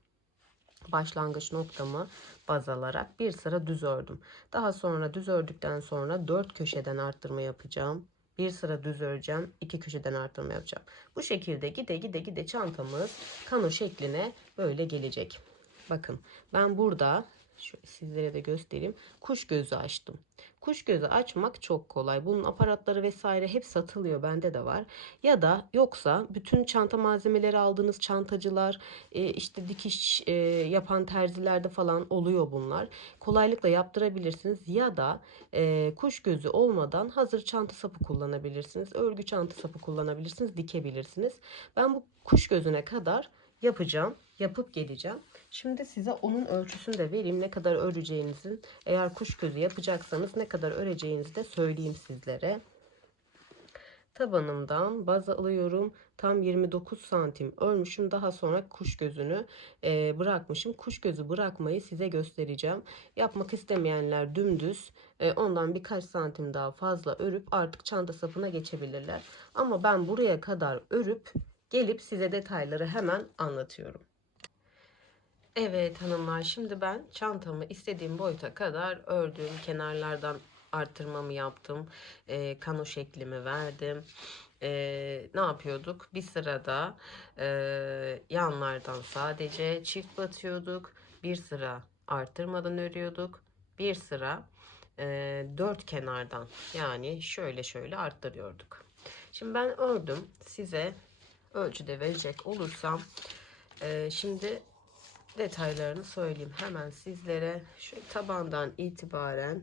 Başlangıç noktamı baz alarak bir sıra düz ördüm. Daha sonra düz ördükten sonra 4 köşeden arttırma yapacağım. Bir sıra düz öreceğim. 2 köşeden arttırma yapacağım. Bu şekilde gide çantamız kano şekline böyle gelecek. Bakın ben burada şöyle sizlere de göstereyim. Kuş gözü açtım. Kuş gözü açmak çok kolay. Bunun aparatları vesaire hep satılıyor. Bende de var. Ya da yoksa bütün çanta malzemeleri aldığınız çantacılar, işte dikiş yapan terzilerde falan oluyor bunlar. Kolaylıkla yaptırabilirsiniz. Ya da kuş gözü olmadan hazır çanta sapı kullanabilirsiniz. Örgü çanta sapı kullanabilirsiniz. Dikebilirsiniz. Ben bu kuş gözüne kadar yapacağım. Yapıp geleceğim. Şimdi size onun ölçüsünü de vereyim. Ne kadar öreceğinizin, eğer kuş gözü yapacaksanız ne kadar öreceğinizi de söyleyeyim sizlere. Tabanımdan baz alıyorum. Tam 29 santim örmüşüm. Daha sonra kuş gözünü bırakmışım. Kuş gözü bırakmayı size göstereceğim. Yapmak istemeyenler dümdüz ondan birkaç santim daha fazla örüp artık çanta sapına geçebilirler. Ama ben buraya kadar örüp gelip size detayları hemen anlatıyorum. Evet hanımlar, şimdi ben çantamı istediğim boyuta kadar ördüm. Kenarlardan artırmamı yaptım. Kano şeklimi verdim. Ne yapıyorduk? Bir sırada yanlardan sadece çift batıyorduk. Bir sıra artırmadan örüyorduk. Bir sıra dört kenardan yani şöyle arttırıyorduk. Şimdi ben ördüm. Size ölçüde verecek olursam şimdi detaylarını söyleyeyim hemen sizlere. Şu tabandan itibaren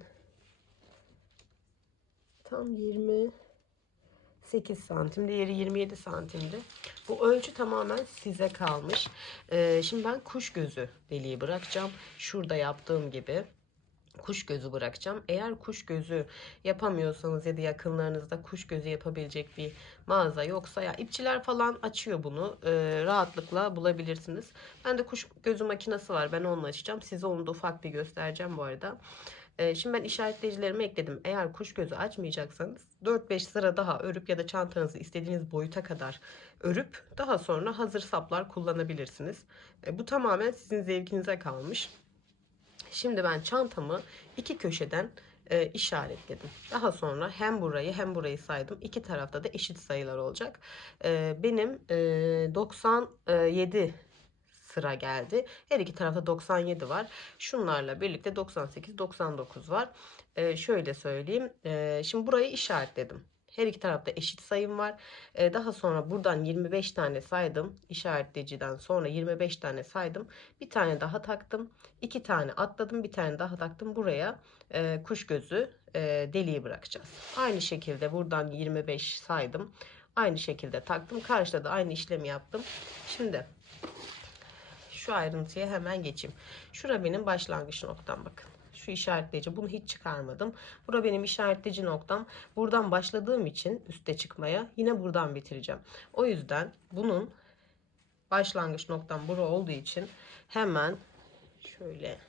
tam 28 santim, diğeri 27 santimdi. Bu ölçü tamamen size kalmış. Şimdi ben kuş gözü deliği bırakacağım. Şurada yaptığım gibi kuş gözü bırakacağım. Eğer kuş gözü yapamıyorsanız ya da yakınlarınızda kuş gözü yapabilecek bir mağaza yoksa, ya ipçiler falan açıyor bunu, rahatlıkla bulabilirsiniz. Ben de kuş gözü makinesi var, ben onunla açacağım. Size onu da ufak bir göstereceğim bu arada. Şimdi ben işaretleyicilerimi ekledim. Eğer kuş gözü açmayacaksanız 4-5 sıra daha örüp ya da çantanızı istediğiniz boyuta kadar örüp daha sonra hazır saplar kullanabilirsiniz. Bu tamamen sizin zevkinize kalmış. Şimdi ben çantamı iki köşeden işaretledim. Daha sonra hem burayı hem burayı saydım. İki tarafta da eşit sayılar olacak. Benim 97 sıra geldi. Her iki tarafta 97 var. Şunlarla birlikte 98, 99 var. Şöyle söyleyeyim. Şimdi burayı işaretledim. Her iki tarafta eşit sayım var. Daha sonra buradan 25 tane saydım. İşaretleyiciden sonra 25 tane saydım. Bir tane daha taktım. İki tane atladım. Bir tane daha taktım. Buraya kuş gözü deliği bırakacağız. Aynı şekilde buradan 25 saydım. Aynı şekilde taktım. Karşıda da aynı işlemi yaptım. Şimdi şu ayrıntıya hemen geçeyim. Şura benim başlangıç noktam, bakın. Şu işaretleyici, bunu hiç çıkarmadım. Bura benim işaretleyici noktam. Buradan başladığım için üste çıkmaya yine buradan bitireceğim. O yüzden bunun başlangıç noktam bura olduğu için hemen şöyle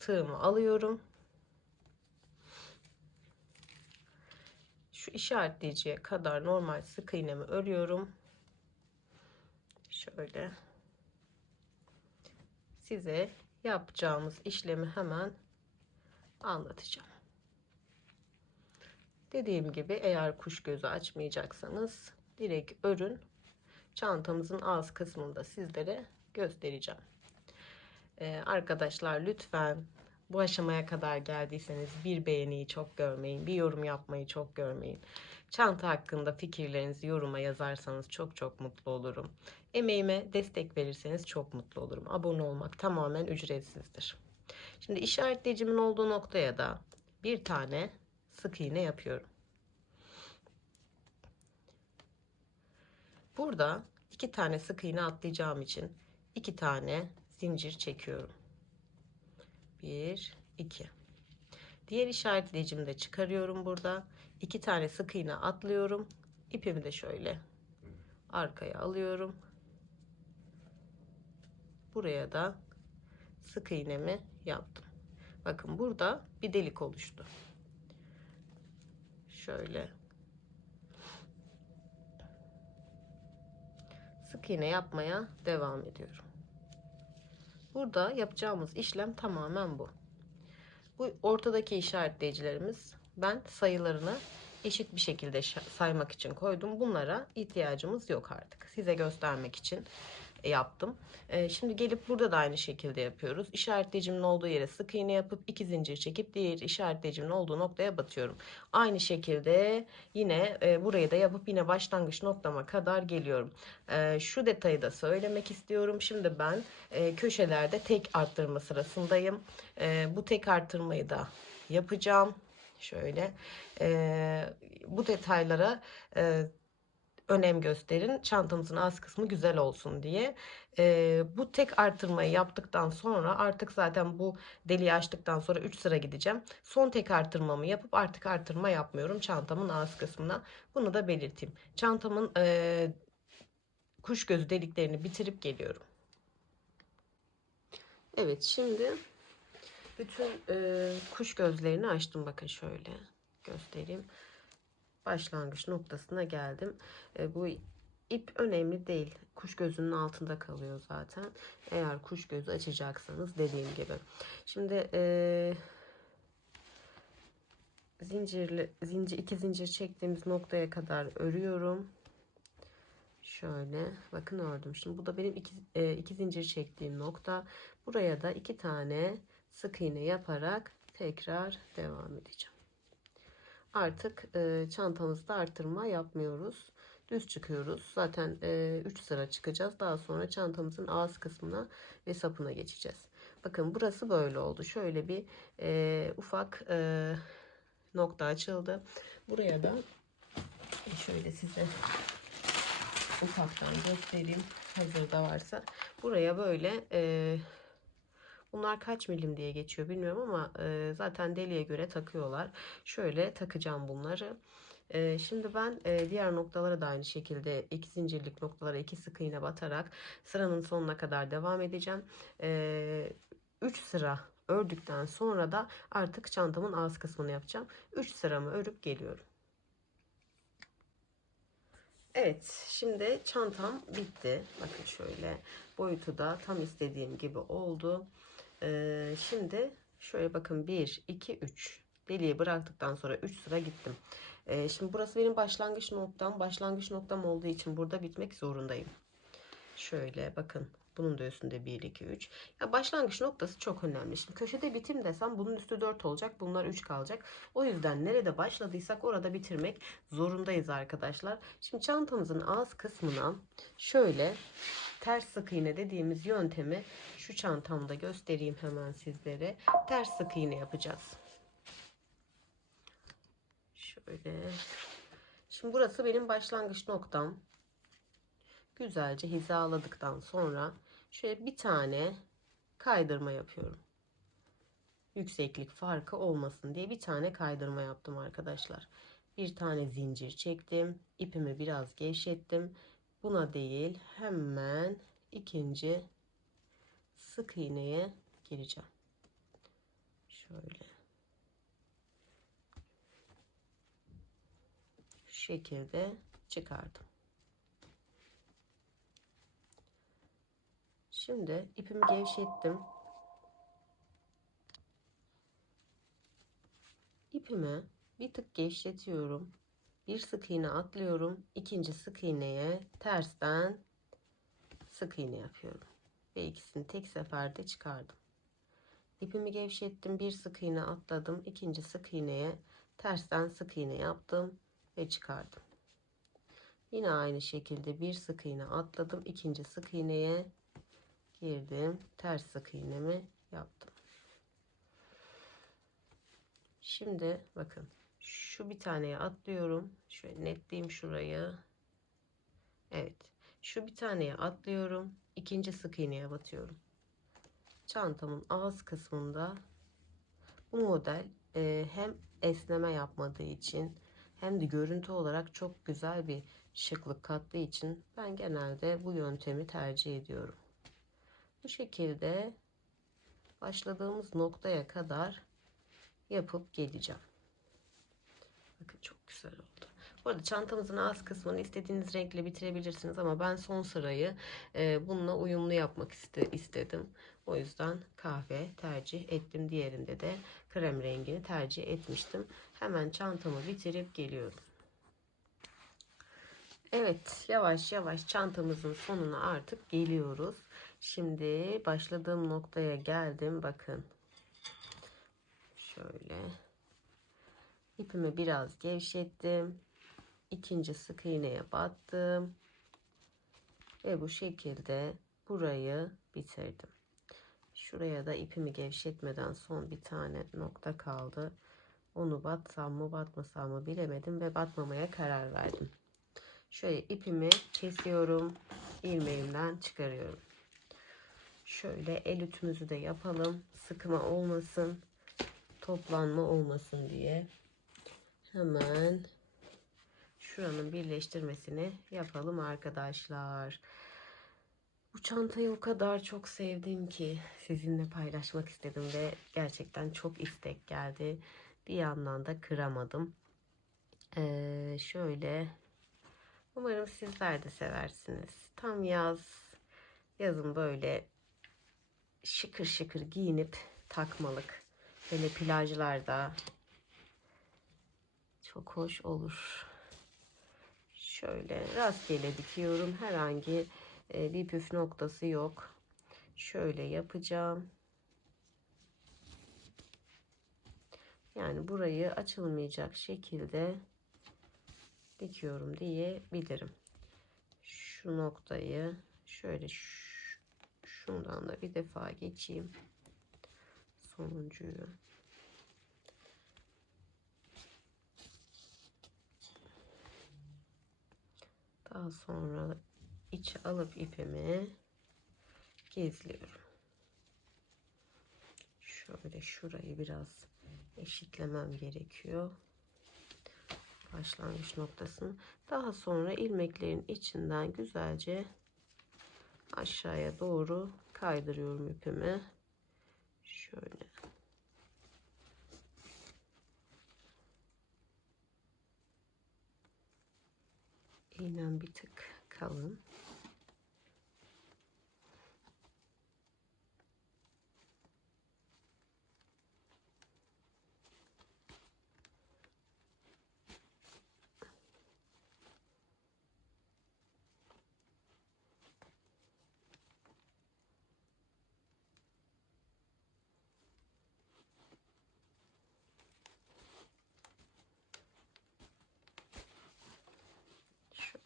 tığımı alıyorum. Şu işaretleyiciye kadar normal sık iğnemi örüyorum. Şöyle size yapacağımız işlemi hemen anlatacağım. Dediğim gibi eğer kuş gözü açmayacaksanız direkt örün. Çantamızın ağız kısmında sizlere göstereceğim. Arkadaşlar lütfen bu aşamaya kadar geldiyseniz bir beğeniyi çok görmeyin. Bir yorum yapmayı çok görmeyin. Çanta hakkında fikirlerinizi yoruma yazarsanız çok çok mutlu olurum. Emeğime destek verirseniz çok mutlu olurum. Abone olmak tamamen ücretsizdir. Şimdi işaretleyicimin olduğu noktaya da bir tane sık iğne yapıyorum. Burada iki tane sık iğne atlayacağım için iki tane zincir çekiyorum. 1, 2. Diğer işaretleyicimi de çıkarıyorum burada. İki tane sık iğne atlıyorum. İpimi de şöyle arkaya alıyorum. Buraya da sık iğnemi yaptım. Bakın burada bir delik oluştu. Şöyle sık iğne yapmaya devam ediyorum. Burada yapacağımız işlem tamamen bu. Bu ortadaki işaretleyicilerimiz, ben sayılarını eşit bir şekilde saymak için koydum. Bunlara ihtiyacımız yok artık. Size göstermek için yaptım. Şimdi gelip burada da aynı şekilde yapıyoruz. İşaretleyicimin olduğu yere sık iğne yapıp iki zincir çekip diğer işaretleyicimin olduğu noktaya batıyorum. Aynı şekilde yine burayı da yapıp yine başlangıç noktama kadar geliyorum. Şu detayı da söylemek istiyorum. Şimdi ben köşelerde tek arttırma sırasındayım. Bu tek arttırmayı da yapacağım. Şöyle bu detaylara önem gösterin. Çantamızın az kısmı güzel olsun diye. Bu tek artırmayı yaptıktan sonra artık zaten bu deliği açtıktan sonra 3 sıra gideceğim. Son tek artırmamı yapıp artık artırma yapmıyorum çantamın ağız kısmına. Bunu da belirteyim. Çantamın kuş gözü deliklerini bitirip geliyorum. Evet, şimdi bütün kuş gözlerini açtım. Bakın şöyle göstereyim. Başlangıç noktasına geldim. Bu ip önemli değil. Kuş gözünün altında kalıyor zaten. Eğer kuş gözü açacaksanız dediğim gibi. Şimdi iki zincir çektiğimiz noktaya kadar örüyorum. Şöyle bakın ördüm. Şimdi bu da benim iki zincir çektiğim nokta. Buraya da iki tane sık iğne yaparak tekrar devam edeceğim. Artık çantamızda artırma yapmıyoruz. Düz çıkıyoruz. Zaten 3 sıra çıkacağız. Daha sonra çantamızın ağız kısmına ve sapına geçeceğiz. Bakın burası böyle oldu. Şöyle bir ufak nokta açıldı. Buraya da şöyle size ufaktan göstereyim. Hazırda varsa. Buraya böyle bunlar kaç milim diye geçiyor bilmiyorum ama zaten deliğe göre takıyorlar. Şöyle takacağım bunları. Şimdi ben diğer noktalara da aynı şekilde iki zincirlik noktalara iki sık iğne batarak sıranın sonuna kadar devam edeceğim. 3 sıra ördükten sonra da artık çantamın ağız kısmını yapacağım. 3 sıramı örüp geliyorum. Evet, şimdi çantam bitti. Bakın şöyle boyutu da tam istediğim gibi oldu. Şimdi şöyle bakın 1, 2, 3. Deliği bıraktıktan sonra 3 sıra gittim. Şimdi burası benim başlangıç noktam. Başlangıç noktam olduğu için burada bitmek zorundayım. Şöyle bakın. Bunun da üstünde 1, 2, 3. Ya başlangıç noktası çok önemli. Şimdi köşede bitim desem bunun üstü 4 olacak. Bunlar 3 kalacak. O yüzden nerede başladıysak orada bitirmek zorundayız arkadaşlar. Şimdi çantamızın ağız kısmına şöyle ters sık iğne dediğimiz yöntemi şu çantamda göstereyim hemen sizlere. Ters sık iğne yapacağız. Şöyle. Şimdi burası benim başlangıç noktam. Güzelce hizaladıktan sonra şöyle bir tane kaydırma yapıyorum. Yükseklik farkı olmasın diye bir tane kaydırma yaptım arkadaşlar. Bir tane zincir çektim. İpimi biraz gevşettim. Buna değil, hemen ikinci sık iğneye gireceğim. Şöyle. Şu şekilde çıkardım. Şimdi ipimi gevşettim. İpimi bir tık gevşetiyorum. Bir sık iğne atlıyorum. İkinci sık iğneye tersten sık iğne yapıyorum. Ve ikisini tek seferde çıkardım. İpimi gevşettim. Bir sık iğne atladım. İkinci sık iğneye tersten sık iğne yaptım ve çıkardım. Yine aynı şekilde bir sık iğne atladım. İkinci sık iğneye girdim. Ters sık iğnemi yaptım. Şimdi bakın şu bir taneye atlıyorum. Şöyle netleyeyim şurayı. Evet. Şu bir taneye atlıyorum. İkinci sık iğneye batıyorum. Çantamın ağız kısmında bu model hem esneme yapmadığı için hem de görüntü olarak çok güzel bir şıklık kattığı için ben genelde bu yöntemi tercih ediyorum. Bu şekilde başladığımız noktaya kadar yapıp geleceğim. Bakın çok güzel oldu. Bu arada çantamızın ağız kısmını istediğiniz renkle bitirebilirsiniz ama ben son sırayı bununla uyumlu yapmak istedim. O yüzden kahve tercih ettim. Diğerinde de krem rengini tercih etmiştim. Hemen çantamı bitirip geliyorum. Evet, yavaş yavaş çantamızın sonuna artık geliyoruz. Şimdi başladığım noktaya geldim. Bakın. Şöyle. İpimi biraz gevşettim. İkinci sık iğneye battım. Ve bu şekilde burayı bitirdim. Şuraya da ipimi gevşetmeden son bir tane nokta kaldı. Onu batsam mı batmasam mı bilemedim ve batmamaya karar verdim. Şöyle ipimi kesiyorum. İlmeğimden çıkarıyorum. Şöyle el ütümüzü de yapalım. Sıkma olmasın. Toplanma olmasın diye. Hemen şuranın birleştirmesini yapalım arkadaşlar. Bu çantayı o kadar çok sevdim ki sizinle paylaşmak istedim ve gerçekten çok istek geldi. Bir yandan da kıramadım. Şöyle umarım sizler de seversiniz. Tam yazın böyle şıkır şıkır giyinip takmalık. Böyle plajlarda çok hoş olur. Şöyle rastgele dikiyorum. Herhangi bir püf noktası yok. Şöyle yapacağım. Yani burayı açılmayacak şekilde dikiyorum diyebilirim. Şu noktayı şöyle şundan da bir defa geçeyim. Sonuncuyu. Daha sonra içe alıp ipimi gizliyorum. Şöyle şurayı biraz eşitlemem gerekiyor. Başlangıç noktasını. Daha sonra ilmeklerin içinden güzelce aşağıya doğru kaydırıyorum ipimi. Şöyle. İğnem bir tık kalın.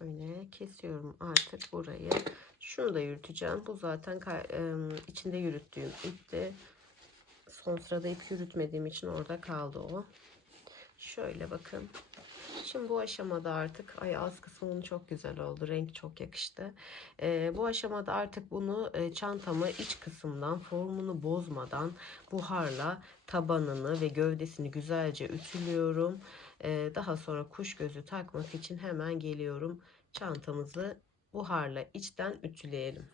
Şöyle kesiyorum artık burayı. Şunu da yürüteceğim. Bu zaten içinde yürüttüğüm ipti. Son sırada ip yürütmediğim için orada kaldı o. Şöyle bakın. Şimdi bu aşamada artık ağız kısmı çok güzel oldu. Renk çok yakıştı. Bu aşamada artık bunu çantamı iç kısımdan formunu bozmadan buharla tabanını ve gövdesini güzelce ütülüyorum. Daha sonra kuş gözü takmak için hemen geliyorum. Çantamızı buharla içten ütüleyelim.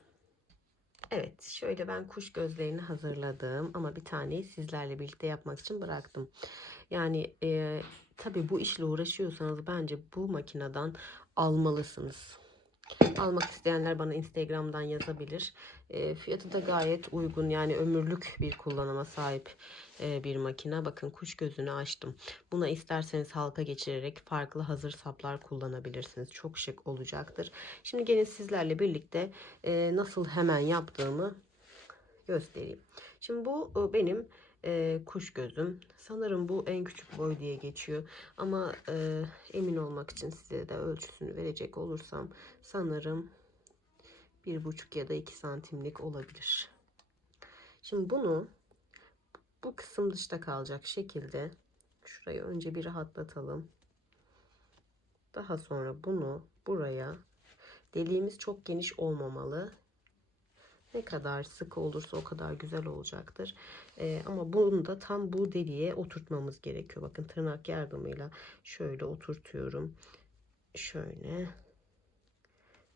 Evet, şöyle ben kuş gözlerini hazırladım ama bir taneyi sizlerle birlikte yapmak için bıraktım. Yani tabii bu işle uğraşıyorsanız bence bu makineden almalısınız. Almak isteyenler bana Instagram'dan yazabilir. Fiyatı da gayet uygun, yani ömürlük bir kullanıma sahip bir makine. Bakın kuş gözünü açtım. Buna isterseniz halka geçirerek farklı hazır saplar kullanabilirsiniz. Çok şık olacaktır. Şimdi gelin sizlerle birlikte nasıl hemen yaptığımı göstereyim. Şimdi bu benim kuş gözüm. Sanırım bu en küçük boy diye geçiyor. Ama emin olmak için size de ölçüsünü verecek olursam sanırım 1,5 ya da 2 santimlik olabilir. Şimdi bunu bu kısım dışta kalacak şekilde şurayı önce bir rahatlatalım. Daha sonra bunu buraya, deliğimiz çok geniş olmamalı. Ne kadar sıkı olursa o kadar güzel olacaktır. Ama bunu da tam bu deliğe oturtmamız gerekiyor. Bakın tırnak yardımıyla şöyle oturtuyorum. Şöyle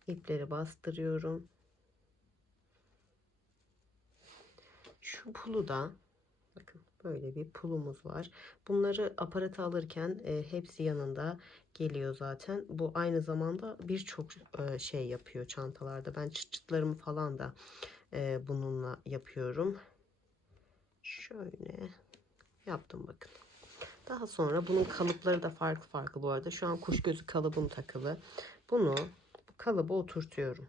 ipleri bastırıyorum. Şu pulu da bakın böyle bir pulumuz var. Bunları aparata alırken hepsi yanında geliyor zaten. Bu aynı zamanda birçok şey yapıyor çantalarda. Ben çıt çıtlarımı falan da bununla yapıyorum. Şöyle yaptım bakın. Daha sonra bunun kalıpları da farklı farklı bu arada. Şu an kuş gözü kalıbım takılı. Bunu bu kalıba oturtuyorum.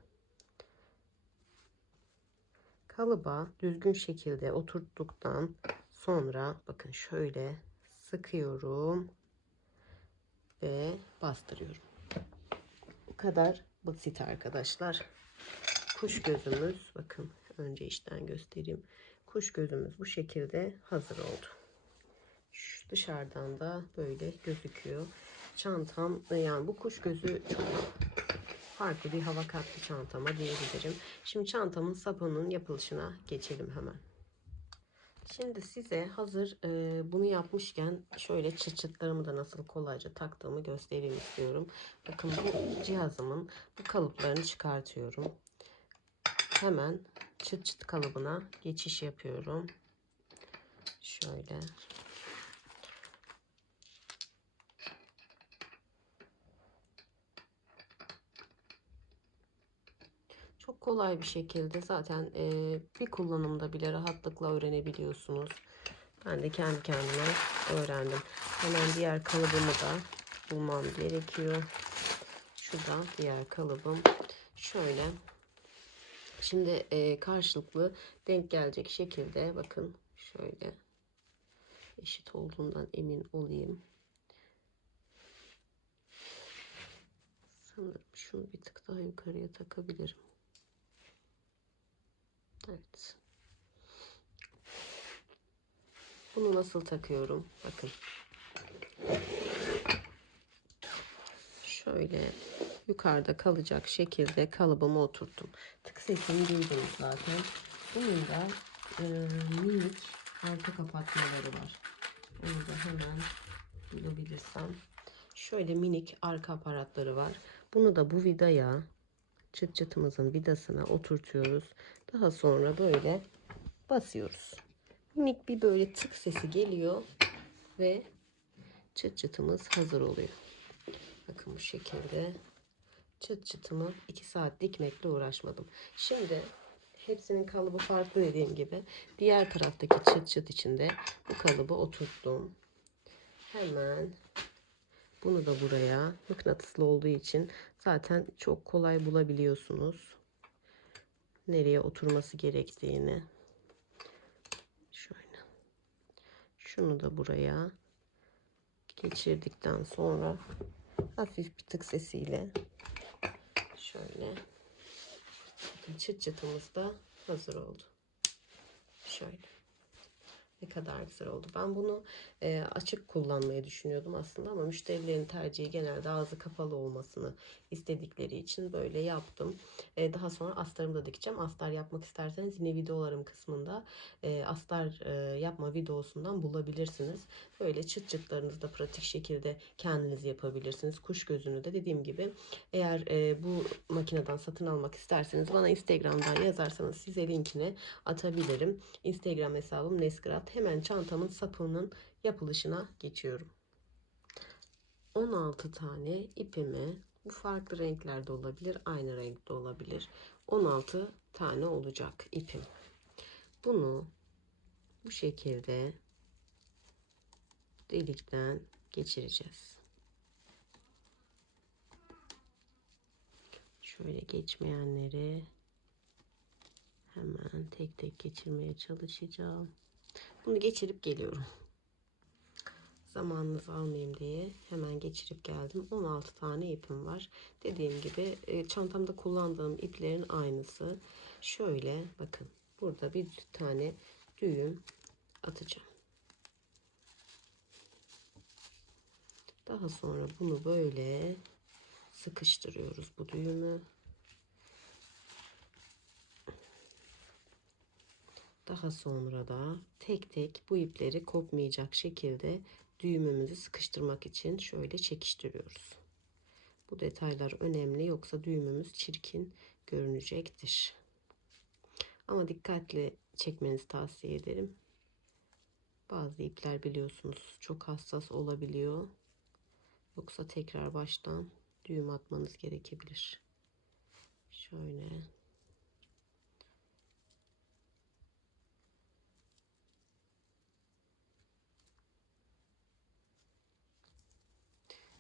Kalıba düzgün şekilde oturttuktan sonra bakın şöyle sıkıyorum ve bastırıyorum. Bu kadar basit arkadaşlar. Kuş gözümüz, bakın önce içten göstereyim. Kuş gözümüz bu şekilde hazır oldu. Şu dışarıdan da böyle gözüküyor. Çantam, yani bu kuş gözü çok farklı bir hava kattı çantama diyebilirim. Şimdi çantamın sapının yapılışına geçelim hemen. Şimdi size hazır bunu yapmışken şöyle çıt çıtlarımı da nasıl kolayca taktığımı göstereyim istiyorum. Bakın bu cihazımın bu kalıplarını çıkartıyorum. Hemen çıt çıt kalıbına geçiş yapıyorum. Şöyle. Çok kolay bir şekilde zaten bir kullanımda bile rahatlıkla öğrenebiliyorsunuz. Ben de kendi kendime öğrendim. Hemen diğer kalıbımı da bulmam gerekiyor. Şurada diğer kalıbım. Şöyle. Şimdi karşılıklı denk gelecek şekilde bakın şöyle eşit olduğundan emin olayım. Sanırım şunu bir tık daha yukarıya takabilirim. Evet. Bunu nasıl takıyorum? Bakın. Şöyle yukarıda kalacak şekilde kalıbımı oturttum. Tık sesini duydunuz zaten. Bunun da minik arka kapatmaları var. Onu da hemen bulabilirsem. Şöyle minik arka aparatları var. Bunu da bu vidaya, çıt çıtımızın vidasına oturtuyoruz. Daha sonra böyle basıyoruz. Minik bir böyle tık sesi geliyor ve çıt çıtımız hazır oluyor. Bakın bu şekilde çıt çıtımı 2 saat dikmekle uğraşmadım. Şimdi hepsinin kalıbı farklı dediğim gibi. Diğer taraftaki çıt çıt içinde bu kalıbı oturttum. Hemen bunu da buraya, mıknatıslı olduğu için zaten çok kolay bulabiliyorsunuz nereye oturması gerektiğini. Şöyle. Şunu da buraya geçirdikten sonra hafif bir tık sesiyle Şöyle. Bakın çıt çıtımız da hazır oldu. Şöyle. Ne kadar güzel oldu. Ben bunu açık kullanmayı düşünüyordum aslında ama müşterilerin tercihi genelde ağzı kapalı olmasını istedikleri için böyle yaptım. Daha sonra astarımı da dikeceğim. Astar yapmak isterseniz yine videolarım kısmında astar yapma videosundan bulabilirsiniz. Böyle çıt çıtlarınızı da pratik şekilde kendiniz yapabilirsiniz. Kuş gözünü de dediğim gibi eğer bu makineden satın almak isterseniz bana Instagram'dan yazarsanız size linkini atabilirim. Instagram hesabım Nesgrat. Hemen çantamın sapının yapılışına geçiyorum. 16 tane ipimi, bu farklı renklerde olabilir, aynı renkte olabilir. 16 tane olacak ipim. Bunu bu şekilde delikten geçireceğiz. Şöyle geçmeyenleri hemen tek tek geçirmeye çalışacağım. Bunu geçirip geliyorum. Zamanınızı almayayım diye hemen geçirip geldim. 16 tane ipim var. Dediğim gibi çantamda kullandığım iplerin aynısı. Şöyle bakın. Burada bir tane düğüm atacağım. Daha sonra bunu böyle sıkıştırıyoruz bu düğümü. Daha sonra da tek tek bu ipleri kopmayacak şekilde düğümümüzü sıkıştırmak için şöyle çekiştiriyoruz. Bu detaylar önemli, yoksa düğümümüz çirkin görünecektir. Ama dikkatli çekmenizi tavsiye ederim. Bazı ipler biliyorsunuz çok hassas olabiliyor. Yoksa tekrar baştan düğüm atmanız gerekebilir. Şöyle.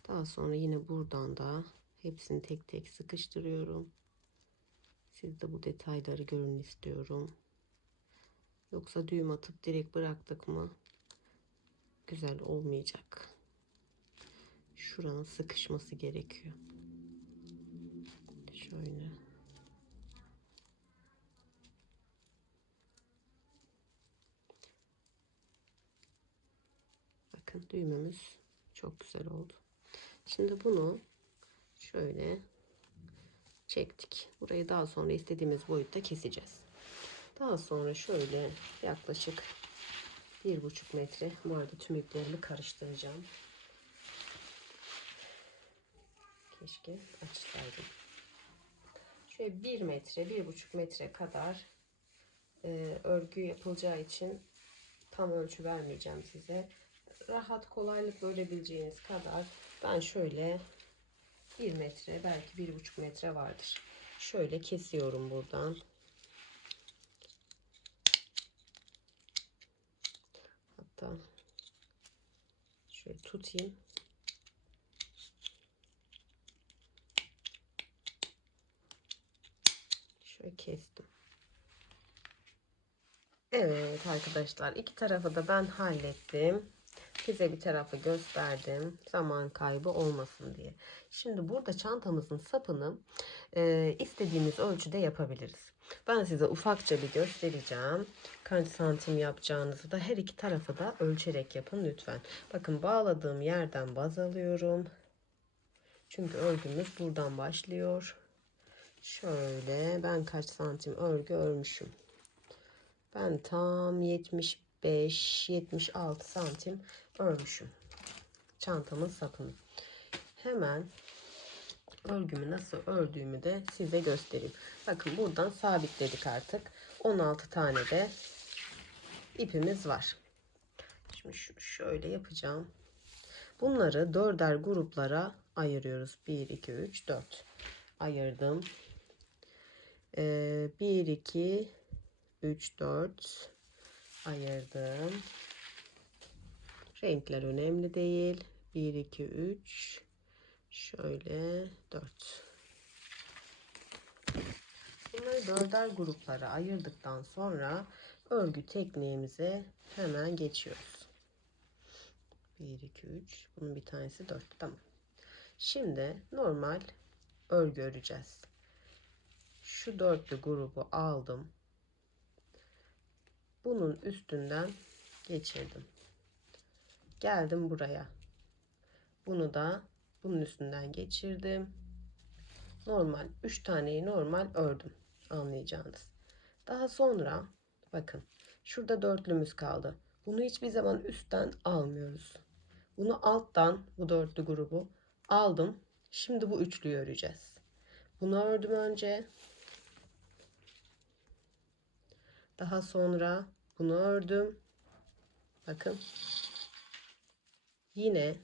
Daha sonra yine buradan da hepsini tek tek sıkıştırıyorum. Siz de bu detayları görün istiyorum. Yoksa düğüm atıp direkt bıraktık mı güzel olmayacak. Şuranın sıkışması gerekiyor. Şöyle. Bakın düğümümüz çok güzel oldu. Şimdi bunu şöyle çektik. Burayı daha sonra istediğimiz boyutta keseceğiz. Daha sonra şöyle yaklaşık 1,5 metre, bu arada tüm iplerimi karıştıracağım. Keşke açsaydım. Şöyle 1 metre, 1,5 metre kadar örgü yapılacağı için tam ölçü vermeyeceğim size. Rahat, kolaylıkla örebileceğiniz kadar ben şöyle 1 metre, belki 1,5 metre vardır. Şöyle kesiyorum buradan. Hatta şöyle tutayım. Şöyle kestim. Evet arkadaşlar, iki tarafı da ben hallettim. Size bir tarafı gösterdim. Zaman kaybı olmasın diye. Şimdi burada çantamızın sapını istediğimiz ölçüde yapabiliriz. Ben size ufakça bir göstereceğim. Kaç santim yapacağınızı da her iki tarafı da ölçerek yapın lütfen. Bakın, bağladığım yerden baz alıyorum. Çünkü örgümüz buradan başlıyor. Şöyle ben kaç santim örgü örmüşüm. Ben tam 75-76 santim örmüşüm çantamın sapını. Hemen örgümü nasıl ördüğümü de size göstereyim. Bakın, buradan sabitledik artık. 16 tane de ipimiz var. Şimdi şöyle yapacağım. Bunları dörder gruplara ayırıyoruz. 1, 2, 3, 4 ayırdım. 1, 2, 3, 4 ayırdım. Renkler önemli değil. 1, 2, 3, şöyle 4. Bunları dörder gruplara ayırdıktan sonra örgü tekniğimize hemen geçiyoruz. 1, 2, 3. Bunun bir tanesi 4. Tamam. Şimdi normal örgü öreceğiz. şu dörtlü grubu aldım. Bunun üstünden geçirdim. Geldim buraya. Bunu da bunun üstünden geçirdim. Normal 3 taneyi normal ördüm, anlayacağınız. Daha sonra bakın şurada dörtlümüz kaldı. Bunu hiçbir zaman üstten almıyoruz. Bunu alttan, bu dörtlü grubu aldım. Şimdi bu üçlüyü öreceğiz. Bunu ördüm önce. Daha sonra bunu ördüm. Bakın. Yine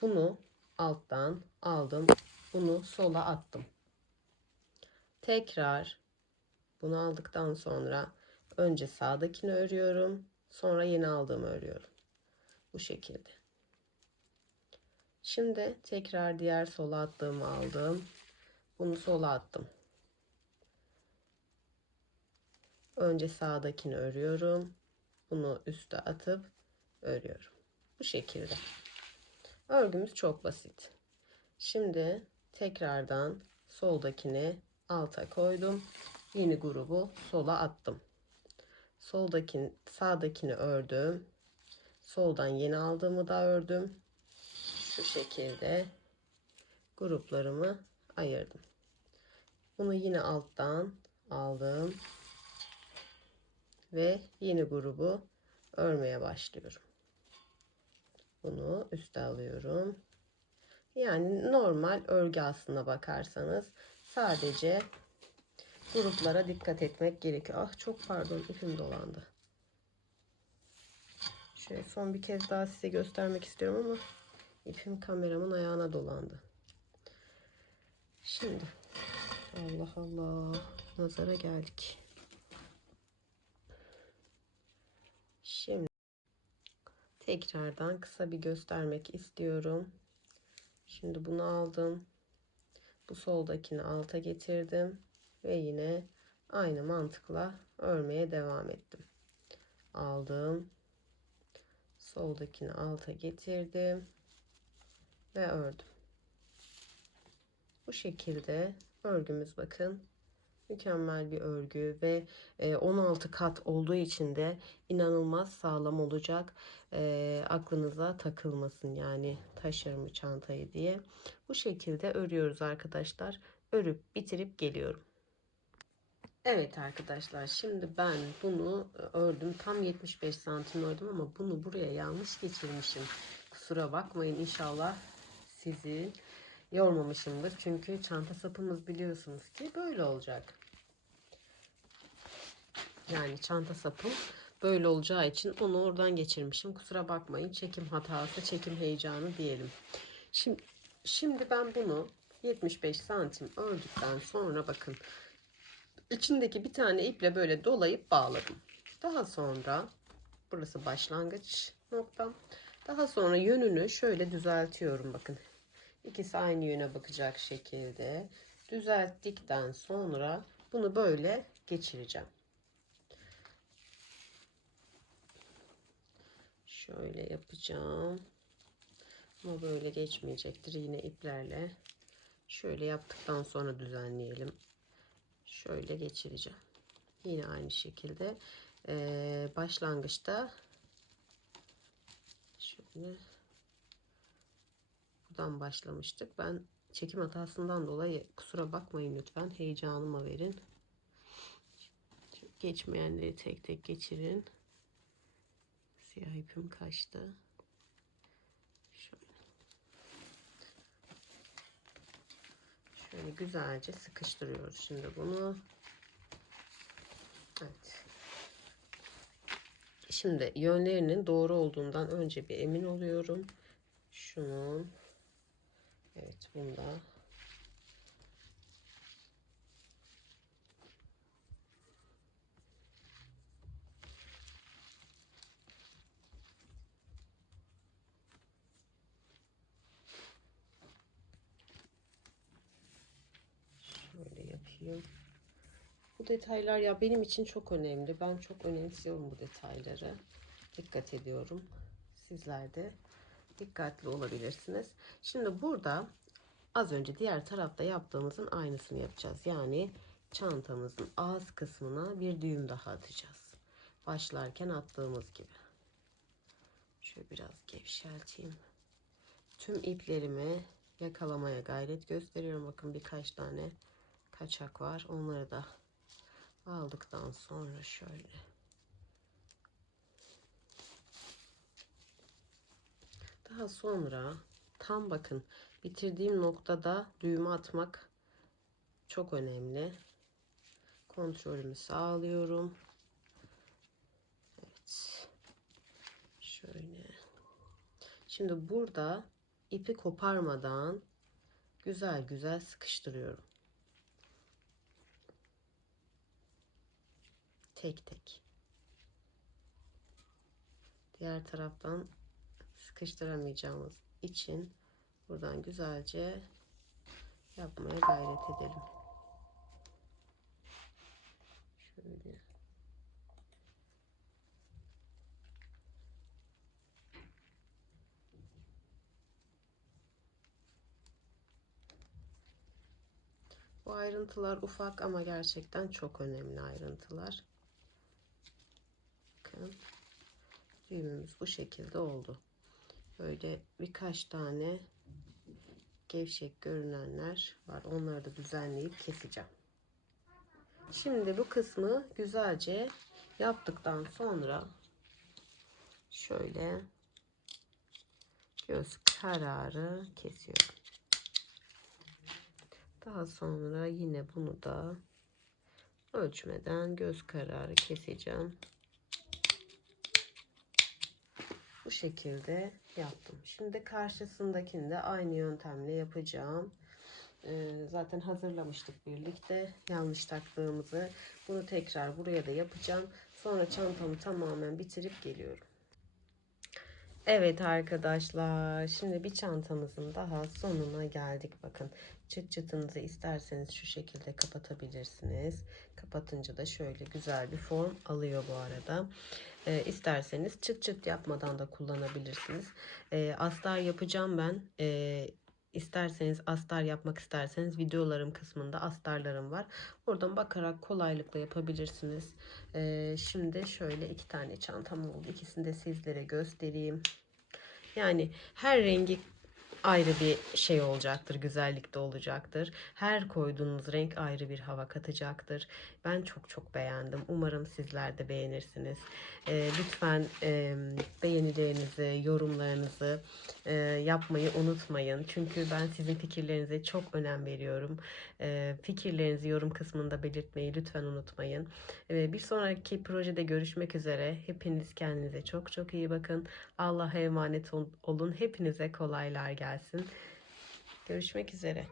bunu alttan aldım. Bunu sola attım. Tekrar bunu aldıktan sonra önce sağdakini örüyorum. Sonra yeni aldığımı örüyorum. Bu şekilde. Şimdi tekrar diğer sola attığımı aldım. Bunu sola attım. Önce sağdakini örüyorum. Bunu üste atıp örüyorum. Bu şekilde. Örgümüz çok basit. Şimdi tekrardan soldakini alta koydum. Yeni grubu sola attım. Sağdakini ördüm. Soldan yeni aldığımı da ördüm. Şu şekilde gruplarımı ayırdım. Bunu yine alttan aldım ve yeni grubu örmeye başlıyorum. Bunu üste alıyorum. Yani normal örgü aslına bakarsanız sadece gruplara dikkat etmek gerekiyor. Ah çok pardon, ipim dolandı. Şöyle son bir kez daha size göstermek istiyorum ama ipim kameramın ayağına dolandı. Şimdi Allah Allah, nazara geldik. Şimdi tekrardan kısa bir göstermek istiyorum. Şimdi bunu aldım. Bu soldakini alta getirdim ve yine aynı mantıkla örmeye devam ettim. Aldım. Soldakini alta getirdim ve ördüm. Bu şekilde örgümüz bakın mükemmel bir örgü ve 16 kat olduğu için de inanılmaz sağlam olacak. Aklınıza takılmasın yani taşır mı çantayı diye. Bu şekilde örüyoruz arkadaşlar. Örüp bitirip geliyorum. Evet arkadaşlar, şimdi ben bunu ördüm. Tam 75 santim ördüm ama bunu buraya yanlış geçirmişim. Kusura bakmayın, inşallah sizi yormamışımdır. Çünkü çanta sapımız biliyorsunuz ki böyle olacak. Yani çanta sapım böyle olacağı için onu oradan geçirmişim. Kusura bakmayın, çekim hatası, çekim heyecanı diyelim. Şimdi ben bunu 75 santim ördükten sonra bakın içindeki bir tane iple böyle dolayıp bağladım. Daha sonra burası başlangıç noktam. Daha sonra yönünü şöyle düzeltiyorum bakın. İkisi aynı yöne bakacak şekilde düzelttikten sonra bunu böyle geçireceğim. Şöyle yapacağım. Ama böyle geçmeyecektir. Yine iplerle şöyle yaptıktan sonra düzenleyelim. Şöyle geçireceğim. Yine aynı şekilde başlangıçta şöyle buradan başlamıştık. Ben çekim hatasından dolayı kusura bakmayın lütfen. Heyecanıma verin. Geçmeyenleri tek tek geçirin. Siyah ipim kaçtı. Şöyle güzelce sıkıştırıyoruz şimdi bunu. Evet. Şimdi yönlerinin doğru olduğundan önce bir emin oluyorum. Şunun, evet bunda. Şöyle yapayım. Bu detaylar ya benim için çok önemli. Ben çok önemsiyorum bu detayları. Dikkat ediyorum. Sizler de dikkatli olabilirsiniz. Şimdi burada Az önce diğer tarafta yaptığımızın aynısını yapacağız. Yani çantamızın ağız kısmına bir düğüm daha atacağız. Başlarken attığımız gibi. Şöyle biraz gevşelteyim. Tüm iplerimi yakalamaya gayret gösteriyorum. Bakın birkaç tane kaçak var. Onları da aldıktan sonra şöyle. Daha sonra tam bakın bitirdiğim noktada düğümü atmak çok önemli. Kontrolümü sağlıyorum. Evet. Şöyle. Şimdi burada ipi koparmadan güzel güzel sıkıştırıyorum. Tek tek. Diğer taraftan sıkıştıramayacağımız için buradan güzelce yapmaya gayret edelim. Şöyle. Bu ayrıntılar ufak ama gerçekten çok önemli ayrıntılar. Bakın düğümümüz bu şekilde oldu. Böyle birkaç tane gevşek görünenler var. Onları da düzenleyip keseceğim. Şimdi bu kısmı güzelce yaptıktan sonra şöyle göz kararı kesiyorum. Daha sonra yine bunu da ölçmeden göz kararı keseceğim. Bu şekilde yaptım. Şimdi karşısındakini de aynı yöntemle yapacağım. Zaten hazırlamıştık birlikte yanlış taktığımızı. Bunu tekrar buraya da yapacağım. Sonra çantamı tamamen bitirip geliyorum. Evet arkadaşlar, şimdi bir çantamızın daha sonuna geldik. Bakın çıt çıtınızı isterseniz şu şekilde kapatabilirsiniz. Kapatınca da şöyle güzel bir form alıyor bu arada. İsterseniz çıt çıt yapmadan da kullanabilirsiniz. Astar yapacağım ben. İsterseniz astar yapmak isterseniz videolarım kısmında astarlarım var. Oradan bakarak kolaylıkla yapabilirsiniz. Şimdi şöyle iki tane çantam oldu. İkisini de sizlere göstereyim. Yani her rengi ayrı bir şey olacaktır, güzellikte olacaktır. Her koyduğunuz renk ayrı bir hava katacaktır. Ben çok çok beğendim. Umarım sizler de beğenirsiniz. Lütfen beğenilerinizi, yorumlarınızı yapmayı unutmayın. Çünkü ben sizin fikirlerinize çok önem veriyorum. Fikirlerinizi yorum kısmında belirtmeyi lütfen unutmayın. Bir sonraki projede görüşmek üzere. Hepiniz kendinize çok çok iyi bakın. Allah'a emanet olun. Hepinize kolaylar gelsin. Görüşmek üzere.